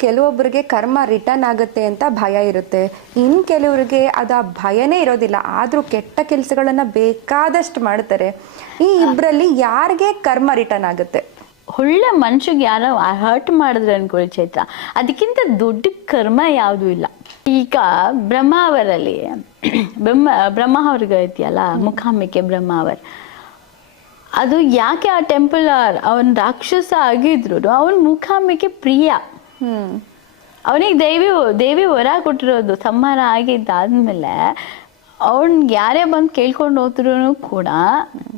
ಕೆಲವೊಬ್ಬರಿಗೆ ಕರ್ಮ ರಿಟರ್ನ್ ಆಗುತ್ತೆ ಅಂತ ಭಯ ಇರುತ್ತೆ. ಇನ್ ಕೆಲವರಿಗೆ ಅದು ಆ ಭಯನೇ ಇರೋದಿಲ್ಲ. ಆದ್ರೂ ಕೆಟ್ಟ ಕೆಲಸಗಳನ್ನ ಬೇಕಾದಷ್ಟು ಮಾಡ್ತಾರೆ. ಈ ಇಬ್ಬರಲ್ಲಿ ಯಾರಿಗೆ ಕರ್ಮ ರಿಟರ್ನ್ ಆಗುತ್ತೆ? ಒಳ್ಳೆ ಮನ್ಸಿಗೆ ಯಾರೋ ಹರ್ಟ್ ಮಾಡಿದ್ರೆ ಅನ್ಕೊಳ್ಳಿ ಚೈತ್ರ. ಅದಕ್ಕಿಂತ ದೊಡ್ಡ ಕರ್ಮ ಯಾವುದೂ ಇಲ್ಲ. ಈಗ ಬ್ರಹ್ಮಾವರಲ್ಲಿ ಬ್ರಹ್ಮ ಬ್ರಹ್ಮಾವರ್ಗ ಐತಿಯಲ್ಲ ಮುಖಾಂಬಿಕೆ ಬ್ರಹ್ಮಾವರ್ ಅದು ಯಾಕೆ ಆ ಟೆಂಪಲ್ ಅವನ್ ರಾಕ್ಷಸ ಆಗಿದ್ರು ಅವನ ಮುಖಾಂಬಿಕೆ ಪ್ರಿಯ. ಹ್ಮ್. ಅವನಿಗೆ ದೇವಿ ದೇವಿ ವರ ಕೊಟ್ಟಿರೋದು ಸಂಹಾರ ಆಗಿದ್ದಾದ್ಮೇಲೆ ಅವನ್ ಯಾರೇ ಬಂದು ಕೇಳ್ಕೊಂಡು ಹೋದ್ರು ಕೂಡ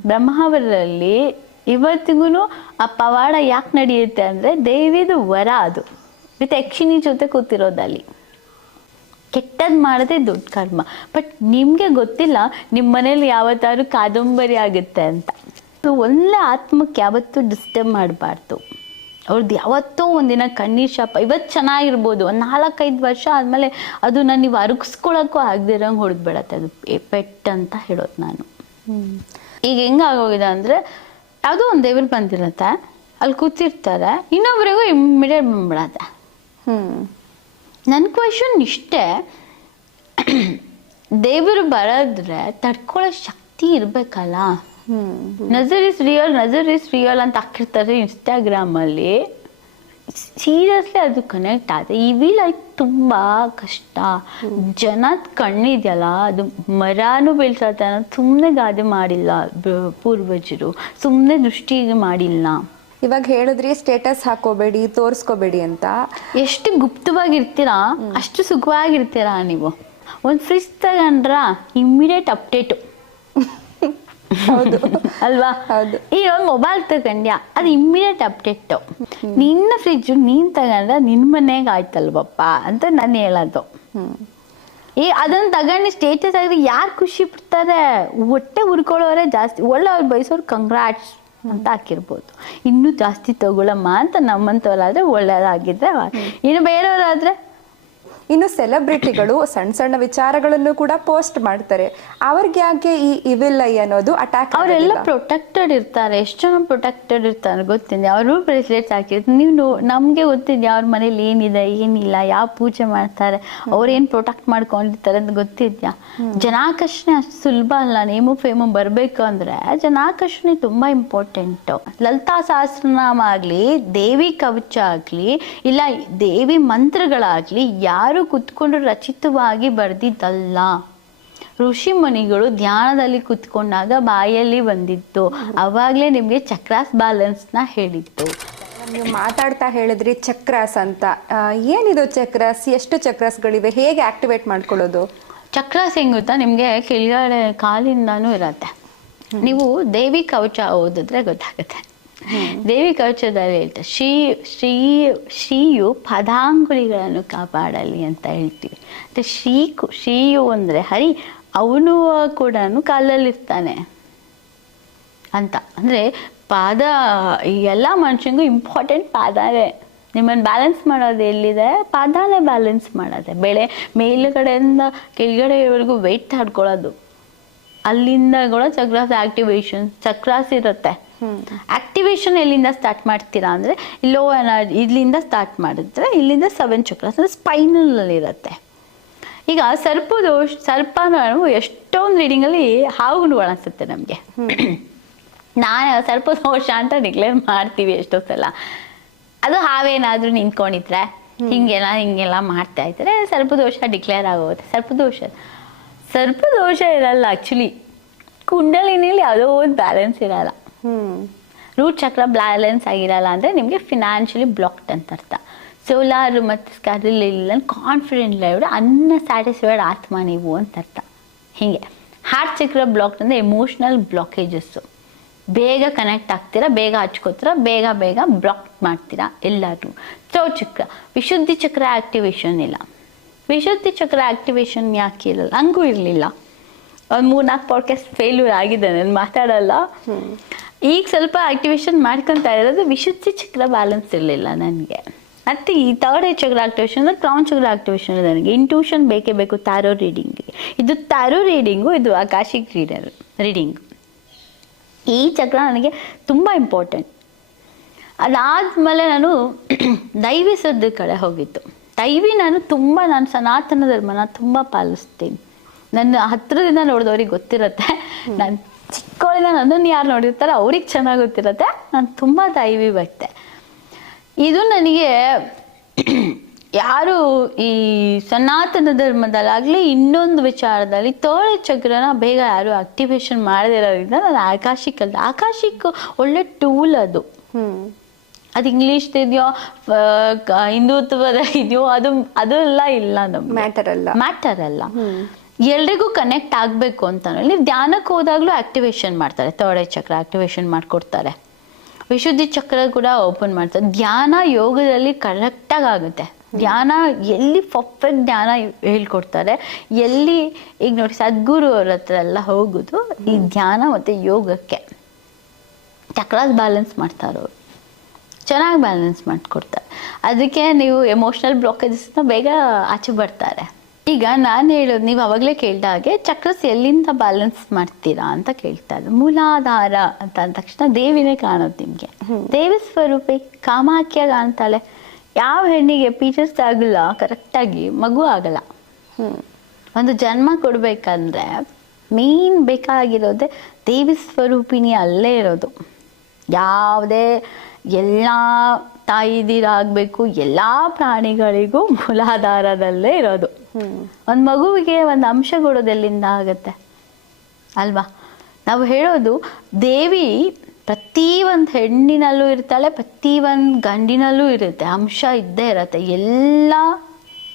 ಬ್ರಹ್ಮಾವರಲ್ಲಿ ಇವತ್ತಿಗೂ ಆ ಪವಾಡ ಯಾಕೆ ನಡೆಯುತ್ತೆ ಅಂದ್ರೆ ದೇವಿದು ವರ ಅದು. ವಿತ್ ಯಕ್ಷಿಣಿ ಜೊತೆ ಕೂತಿರೋದಲ್ಲಿ. ಕೆಟ್ಟದ್ ಮಾಡದೆ ದೊಡ್ಡ ಕರ್ಮ. ಬಟ್ ನಿಮ್ಗೆ ಗೊತ್ತಿಲ್ಲ ನಿಮ್ಮ ಮನೇಲಿ ಯಾವತ್ತಾದ್ರೂ ಕಾದಂಬರಿ ಆಗುತ್ತೆ ಅಂತ. ಒಳ್ಳೆ ಆತ್ಮಕ್ಕೆ ಯಾವತ್ತೂ ಡಿಸ್ಟರ್ಬ್ ಮಾಡಬಾರ್ದು. ಅವ್ರದ್ದು ಯಾವತ್ತೋ ಒಂದಿನ ಕಣ್ಣೀರ್ ಶಾಪ ಇವತ್ತು ಚೆನ್ನಾಗಿರ್ಬೋದು ಒಂದು ನಾಲ್ಕೈದು ವರ್ಷ ಆದಮೇಲೆ ಅದು ನಾನು ನೀವು ಅರಗಿಸ್ಕೊಳಕ್ಕೂ ಆಗದಿರಂಗೆ ಹೊಡೆದ್ಬಿಡತ್ತೆ ಅದು ಪೆಟ್ ಅಂತ ಹೇಳೋದು ನಾನು. ಈಗ ಹೆಂಗಾಗೋಗಿದೆ ಅಂದರೆ ಯಾವುದೋ ಒಂದು ದೇವ್ರು ಬಂದಿರತ್ತೆ ಅಲ್ಲಿ ಕೂತಿರ್ತಾರೆ ಇನ್ನೊಬ್ರಿಗೂ ಇಮ್ಮಿಡಿಯೇಟ್ ಬಂದ್ಬಿಡತ್ತೆ. ಹ್ಞೂ ನನ್ನ ಕ್ವೆಶನ್ ಇಷ್ಟೇ ದೇವರು ಬರೋದ್ರೆ ತಡ್ಕೊಳ್ಳೋ ಶಕ್ತಿ ಇರಬೇಕಲ್ಲ. Nazar is real nazar is real ಅಂತ ಹಾಕಿರ್ತಾರೆ ಇನ್ಸ್ಟಾಗ್ರಾಮಲ್ಲಿ ಸೀರಿಯಸ್ಲಿ ಅದು ಕನೆಕ್ಟ್ ಆದ. ಈ ವಿ ಲೈಕ್ ತುಂಬ ಕಷ್ಟ. ಜನದ ಕಣ್ಣಿದೆಯಲ್ಲ ಅದು ಮರನೂ ಬೆಳೆಸತ್ತೆ ಸುಮ್ಮನೆ ಗಾದೆ ಮಾಡಿಲ್ಲ ಪೂರ್ವಜರು. ಸುಮ್ಮನೆ ದೃಷ್ಟಿಗೆ ಮಾಡಿಲ್ಲ ಇವಾಗ ಹೇಳಿದ್ರಿ ಸ್ಟೇಟಸ್ ಹಾಕೋಬೇಡಿ ತೋರಿಸ್ಕೋಬೇಡಿ ಅಂತ. ಎಷ್ಟು ಗುಪ್ತವಾಗಿರ್ತೀರಾ? ಅಷ್ಟು ಸುಖವಾಗಿರ್ತೀರಾ ನೀವು? ಒಂದು ಫ್ರಿಜ್ ತಗೊಂಡ್ರ ಇಮ್ಮಿಡಿಯೇಟ್ ಅಪ್ಡೇಟು ಹೌದು. ಅಲ್ವಾ? ಹೌದು. ಈಗ ಒಂದು ಮೊಬೈಲ್ ತಗೊಂಡ್ಯಾ ಅದು ಇಮ್ಮಿಡಿಯೇಟ್ ಅಪ್ಡೇಟ್ ನಿನ್ನ ಫ್ರಿಜ್ ನೀನ್ ತಗೊಂಡ್ರೆ ನಿನ್ ಮನೆಗೆ ಆಯ್ತಲ್ವಪ್ಪ ಅಂತ ನಾನು ಹೇಳೋದು. ಹ್ಮ್. ಈ ಅದನ್ನ ತಗೊಂಡು ಸ್ಟೇಟಸ್ ಆಗಿದ್ರೆ ಯಾರು ಖುಷಿ ಪಡ್ತಾರೆ? ಹೊಟ್ಟೆ ಹುರ್ಕೊಳ್ಳೋರೆ ಜಾಸ್ತಿ. ಒಳ್ಳೆ ಅವ್ರು ಬಯಸೋರು ಕಂಗ್ರಾಟ್ಸ್ ಅಂತ ಹಾಕಿರ್ಬೋದು. ಇನ್ನೂ ಜಾಸ್ತಿ ತಗೊಳಮ್ಮ ಅಂತ ನಮ್ಮಂಥವ್ರಾದ್ರೆ ಒಳ್ಳೇದಾಗಿದ್ರೆ ಇನ್ನು ಬೇರೆಯವರಾದ್ರೆ ಇನ್ನು ಸೆಲೆಬ್ರಿಟಿಗಳು ಸಣ್ಣ ಸಣ್ಣ ವಿಚಾರಗಳನ್ನು ಕೂಡ ಪೋಸ್ಟ್ ಮಾಡ್ತಾರೆ. ಅವ್ರಿಗೆ ಯಾಕೆ ಈ ಇವಿಲ್ ಐ ಅನ್ನೋದು ಅಟ್ಯಾಕ್ ಅವರೆಲ್ಲ ಪ್ರೊಟೆಕ್ಟೆಡ್ ಇರ್ತಾರೆ. ಎಷ್ಟು ಜನ ಪ್ರೊಟೆಕ್ಟೆಡ್ ಇರ್ತಾರೆ ಗೊತ್ತಿದೆ. ಅವರು ಬ್ರೇಸ್ಲೆಟ್ಸ್ ಹಾಕಿರ್ತಾರೆ. ನೀವು ನಮ್ಗೆ ಗೊತ್ತಿದೆ ಅವ್ರ ಮನೇಲಿ ಏನಿದೆ ಏನಿಲ್ಲ ಯಾವ ಪೂಜೆ ಮಾಡ್ತಾರೆ ಅವ್ರೇನ್ ಪ್ರೊಟೆಕ್ಟ್ ಮಾಡ್ಕೊಂಡಿರ್ತಾರೆ ಅಂತ ಗೊತ್ತಿದ್ಯಾ? ಜನಾಕರ್ಷಣೆ ಅಷ್ಟು ಸುಲಭ ಅಲ್ಲ. ನೇಮು ಫೇಮು ಬರ್ಬೇಕು ಅಂದ್ರೆ ಜನಾಕರ್ಷಣೆ ತುಂಬಾ ಇಂಪಾರ್ಟೆಂಟ್ ಲಲಿತಾ ಸಹಸ್ರನಾಮ ಆಗ್ಲಿ ದೇವಿ ಕವಚ ಆಗ್ಲಿ ಇಲ್ಲ ದೇವಿ ಮಂತ್ರಗಳಾಗ್ಲಿ ಯಾರು ಕುತ್ಕೊಂಡು ರಚಿತವಾಗಿ ಬರ್ದಿದ್ದಲ್ಲ. ಋಷಿ ಮುನಿಗಳು ಧ್ಯಾನದಲ್ಲಿ ಕುತ್ಕೊಂಡಾಗ ಬಾಯಲ್ಲಿ ಬಂದಿತ್ತು. ಅವಾಗಲೇ ನಿಮಗೆ ಚಕ್ರಾಸ್ ಬ್ಯಾಲೆನ್ಸ್ನ ನ ಹೇಳಿತ್ತು. ನೀವು ಮಾತಾಡ್ತಾ ಹೇಳಿದ್ರಿ ಚಕ್ರಾಸ್ ಅಂತ. ಏನಿದು ಚಕ್ರಾಸ್? ಎಷ್ಟು ಚಕ್ರಾಸ್ಗಳಿವೆ? ಹೇಗೆ ಆಕ್ಟಿವೇಟ್ ಮಾಡ್ಕೊಳ್ಳೋದು? ಚಕ್ರಾಸ್ ಹೆಂಗುತ್ತಾ ನಿಮಗೆ ನಿಮ್ಗೆ ಕೆಳಗಡೆ ಕಾಲಿಂದನೂ ಇರತ್ತೆ. ನೀವು ದೇವಿ ಕವಚ ಓದಿದ್ರೆ ಗೊತ್ತಾಗುತ್ತೆ. ದೇವಿ ಕವಚದಲ್ಲಿ ಹೇಳ್ತಾರೆ ಶ್ರೀ ಶ್ರೀ, ಶ್ರೀಯು ಪದಾಂಗುಲಿಗಳನ್ನು ಕಾಪಾಡಲಿ ಅಂತ ಹೇಳ್ತೀವಿ. ಮತ್ತೆ ಶ್ರೀ ಶ್ರೀಯು ಅಂದ್ರೆ ಹರಿ, ಅವನು ಕೂಡ ಕಾಲಲ್ಲಿರ್ತಾನೆ ಅಂತ. ಅಂದರೆ ಪಾದ ಎಲ್ಲ ಮನುಷ್ಯನಿಗೂ ಇಂಪಾರ್ಟೆಂಟ್ ಪಾದನೇ. ನಿಮ್ಮನ್ನು ಬ್ಯಾಲೆನ್ಸ್ ಮಾಡೋದು ಎಲ್ಲಿದೆ? ಪಾದಾನೇ ಬ್ಯಾಲೆನ್ಸ್ ಮಾಡೋದೆ. ಬೆಳೆ, ಮೇಲುಗಡೆಯಿಂದ ಕೆಳಗಡೆವರೆಗೂ ವೆಯ್ಟ್ ತಡ್ಕೊಳ್ಳೋದು. ಅಲ್ಲಿಂದ ಕೂಡ ಚಕ್ರಾಸ್ ಆಕ್ಟಿವೇಶನ್ ಚಕ್ರಾಸ್ ಇರುತ್ತೆ. ಆಕ್ಟಿವೇಶನ್ ಎಲ್ಲಿಂದ ಸ್ಟಾರ್ಟ್ ಮಾಡ್ತೀರಾ ಅಂದರೆ ಲೋ ಎನರ್ಜಿ ಇಲ್ಲಿಂದ ಸ್ಟಾರ್ಟ್ ಮಾಡಿದ್ರೆ, ಇಲ್ಲಿಂದ ಸೆವೆನ್ ಚಕ್ರಸ್ ಅಂದರೆ ಸ್ಪೈನಲ್ ಇರುತ್ತೆ ಈಗ ಸರ್ಪದೋಷ ಸರ್ಪ ನಾವು ಎಷ್ಟೊಂದು ರೀಡಿಂಗಲ್ಲಿ ಹಾವುಗಳು ಅನಿಸುತ್ತೆ ನಮಗೆ. ನಾನು ಸರ್ಪದೋಷ ಅಂತ ಡಿಕ್ಲೇರ್ ಮಾಡ್ತೀವಿ ಎಷ್ಟೋ ಸಲ ಅದು ಹಾವೇನಾದರೂ ನಿಂತ್ಕೊಂಡಿದ್ರೆ, ಹಿಂಗೆಲ್ಲ ಹಿಂಗೆಲ್ಲ ಮಾಡ್ತಾ ಇದ್ರೆ ಸರ್ಪದೋಷ ಡಿಕ್ಲೇರ್ ಆಗೋಗುತ್ತೆ. ಸರ್ಪದೋಷ ಸರ್ಪದೋಷ ಇರಲ್ಲ ಆ್ಯಕ್ಚುಲಿ ಕುಂಡಲಿನಲ್ಲಿ ಯಾವುದೋ ಒಂದು ಬ್ಯಾಲೆನ್ಸ್ ಇರಲ್ಲ. ಹ್ಮ್ ರೂಟ್ ಚಕ್ರ ಬ್ಯಾಲೆನ್ಸ್ ಆಗಿರಲ್ಲ ಅಂದರೆ ನಿಮಗೆ ಫಿನಾನ್ಷಿಯಲಿ ಬ್ಲಾಕ್ಡ್ ಅಂತ ಅರ್ಥ. ಸೋಲಾರ್ ಮತ್ತು ಸ್ಕ್ಯಾರಲ್ ಇಲ್ಲ ಕಾನ್ಫಿಡೆಂಟ್ ಅನ್ನ ಸ್ಯಾಟಿಸ್ಫೈಡ್ ಆತ್ಮ ನೀವು ಅಂತ ಅರ್ಥ. ಹೀಗೆ. ಹಾರ್ಟ್ ಚಕ್ರ ಬ್ಲಾಕ್ಡ್ ಅಂದರೆ ಎಮೋಷ್ನಲ್ ಬ್ಲಾಕೇಜಸ್ಸು ಬೇಗ ಕನೆಕ್ಟ್ ಆಗ್ತೀರಾ, ಬೇಗ ಹಚ್ಕೋತೀರಾ, ಬೇಗ ಬೇಗ ಬ್ಲಾಕ್ ಮಾಡ್ತೀರಾ ಎಲ್ಲರೂ ಥ್ರೋ ಚಕ್ರ. ವಿಶುದ್ಧಿ ಚಕ್ರ ಆಕ್ಟಿವೇಶನ್ ಇಲ್ಲ. ವಿಶುದ್ಧಿ ಚಕ್ರ ಆಕ್ಟಿವೇಶನ್ ಯಾಕೆ ಇರಲ್ಲ ಹಂಗೂ ಇರಲಿಲ್ಲ. ಒಂದು ಮೂರ್ನಾಲ್ಕು ಪಾಡ್ಕಾಸ್ಟ್ ಫೇಲ್ಯೂರ್ ಆಗಿದೆ ನಾನು ಮಾತಾಡಲ್ಲ. ಈಗ ಸ್ವಲ್ಪ ಆಕ್ಟಿವೇಶನ್ ಮಾಡ್ಕೊತಾ ಇರೋದು ವಿಶುದ್ಧಿ ಚಕ್ರ ಬ್ಯಾಲೆನ್ಸ್ ಇರಲಿಲ್ಲ ನನಗೆ. ಮತ್ತು ಈ ತರ್ಡ್ ಐ ಚಕ್ರ ಆಕ್ಟಿವೇಶನ್ ಅಂದರೆ ಕ್ರೌನ್ ಚಕ್ರ ಆಕ್ಟಿವೇಶನ್ ನನಗೆ. ಇಂಟ್ಯೂಷನ್ ಬೇಕೇ ಬೇಕು ತಾರೋ ರೀಡಿಂಗ್ಗೆ ಇದು ತಾರೋ ರೀಡಿಂಗು ಇದು ಆಕಾಶಿಕ್ ರೀಡರ್ ರೀಡಿಂಗ್ ಈ ಚಕ್ರ ನನಗೆ ತುಂಬ ಇಂಪಾರ್ಟೆಂಟ್ ಅದಾದಮೇಲೆ ನಾನು ದೈವಿ ಸದ್ದು ಕಡೆ ಹೋಗಿತ್ತು ದೈವಿ ನಾನು ತುಂಬ ನಾನು ಸನಾತನ ಧರ್ಮನ ತುಂಬ ಪಾಲಿಸ್ತೀನಿ. ನನ್ನ ಹತ್ರದಿಂದ ನೋಡಿದವ್ರಿಗೆ ಗೊತ್ತಿರತ್ತೆ. ನಾನು ಚಿಕ್ಕವಳಿಂದ ನನ್ನನ್ನು ಯಾರು ನೋಡಿರ್ತಾರೋ ಅವ್ರಿಗೆ ಚೆನ್ನಾಗಿ ಗೊತ್ತಿರತ್ತೆ ನಾನು ತುಂಬ ದೈವಿ ಭಕ್ತೆ ಇದು ನನಗೆ ಯಾರು ಈ ಸನಾತನ ಧರ್ಮದಲ್ಲಾಗಲಿ ಇನ್ನೊಂದು ವಿಚಾರದಲ್ಲಿ ತೋಳೆ ಚಕ್ರನ ಬೇಗ ಯಾರು ಆಕ್ಟಿವೇಶನ್ ಮಾಡದಿರೋದ್ರಿಂದ ನಾನು ಆಕಾಶಿಕ್ ಅಲ್ಲ. ಆಕಾಶಿಕ್ ಒಳ್ಳೆ ಟೂಲ್ ಅದು. ಅದು ಇಂಗ್ಲೀಷ್ ಇದೆಯೋ ಹಿಂದುತ್ವದ ಇದೆಯೋ ಅದು ಅದೆಲ್ಲ ಇಲ್ಲ ನಮ್ಗೆ. ಮ್ಯಾಟರ್ ಅಲ್ಲ. ಮ್ಯಾಟರ್ ಅಲ್ಲ. ಎಲ್ರಿಗೂ ಕನೆಕ್ಟ್ ಆಗಬೇಕು ಅಂತ ನೀವು ಧ್ಯಾನಕ್ಕೆ ಹೋದಾಗಲೂ ಆಕ್ಟಿವೇಶನ್ ಮಾಡ್ತಾರೆ ಐ ಚಕ್ರ ಆಕ್ಟಿವೇಶನ್ ಮಾಡಿಕೊಡ್ತಾರೆ. ವಿಶುದ್ಧಿ ಚಕ್ರ ಕೂಡ ಓಪನ್ ಮಾಡ್ತಾರೆ. ಧ್ಯಾನ ಯೋಗದಲ್ಲಿ ಕರೆಕ್ಟಾಗಿ ಆಗುತ್ತೆ. ಧ್ಯಾನ ಎಲ್ಲಿ ಪರ್ಫೆಕ್ಟ್ ಧ್ಯಾನ ಹೇಳ್ಕೊಡ್ತಾರೆ ಎಲ್ಲಿ ಈಗ ನೋಡಿ ಸದ್ಗುರು ಅವ್ರ ಹತ್ರ ಎಲ್ಲ ಹೋಗೋದು ಈ ಧ್ಯಾನ ಮತ್ತು ಯೋಗಕ್ಕೆ. ಚಕ್ರಾಸ್ ಬ್ಯಾಲೆನ್ಸ್ ಮಾಡ್ತಾರೆ ಅವರು. ಚೆನ್ನಾಗಿ ಬ್ಯಾಲೆನ್ಸ್ ಮಾಡಿಕೊಡ್ತಾರೆ. ಅದಕ್ಕೆ ನೀವು ಎಮೋಷ್ನಲ್ ಬ್ಲಾಕೇಜಸ್ನ ಬೇಗ ಆಚೆ ಬರ್ತಾರೆ. ಈಗ ನಾನು ಹೇಳೋದು ನೀವು ಅವಾಗಲೇ ಕೇಳಿದ ಹಾಗೆ ಚಕ್ರಸ್ ಎಲ್ಲಿಂದ ಬ್ಯಾಲೆನ್ಸ್ ಮಾಡ್ತೀರಾ ಅಂತ ಕೇಳ್ತಾ ಇದ್ರು ಮೂಲಾಧಾರ ಅಂತ ಅಂದ ತಕ್ಷಣ ದೇವಿನೇ ಕಾಣೋದು ನಿಮಗೆ. ದೇವಿ ಸ್ವರೂಪಿ ಕಾಮಾಖ್ಯ ಕಾಣ್ತಾಳೆ. ಯಾವ ಹೆಣ್ಣಿಗೆ ಪೀಚಸ್ ಆಗಲ್ಲ ಕರೆಕ್ಟಾಗಿ ಮಗು ಆಗಲ್ಲ. ಒಂದು ಜನ್ಮ ಕೊಡಬೇಕಂದ್ರೆ ಮೇನ್ ಬೇಕಾಗಿರೋದೇ ದೇವಿ ಸ್ವರೂಪಿನಿ ಅಲ್ಲೇ ಇರೋದು. ಯಾವುದೇ ಎಲ್ಲ ತಾಯಿದಿರಾಗಬೇಕು ಎಲ್ಲ ಪ್ರಾಣಿಗಳಿಗೂ ಮೂಲಾಧಾರದಲ್ಲೇ ಇರೋದು. ಒಂದು ಮಗುವಿಗೆ ಒಂದು ಅಂಶ ಕೊಡೋದು ಎಲ್ಲಿಂದ ಆಗತ್ತೆ? ಅಲ್ವಾ? ನಾವು ಹೇಳೋದು, ದೇವಿ ಪ್ರತಿ ಒಂದು ಹೆಣ್ಣಿನಲ್ಲೂ ಇರ್ತಾಳೆ, ಪ್ರತಿ ಒಂದು ಗಂಡಿನಲ್ಲೂ ಇರುತ್ತೆ. ಅಂಶ ಇದ್ದೇ ಇರತ್ತೆ. ಎಲ್ಲ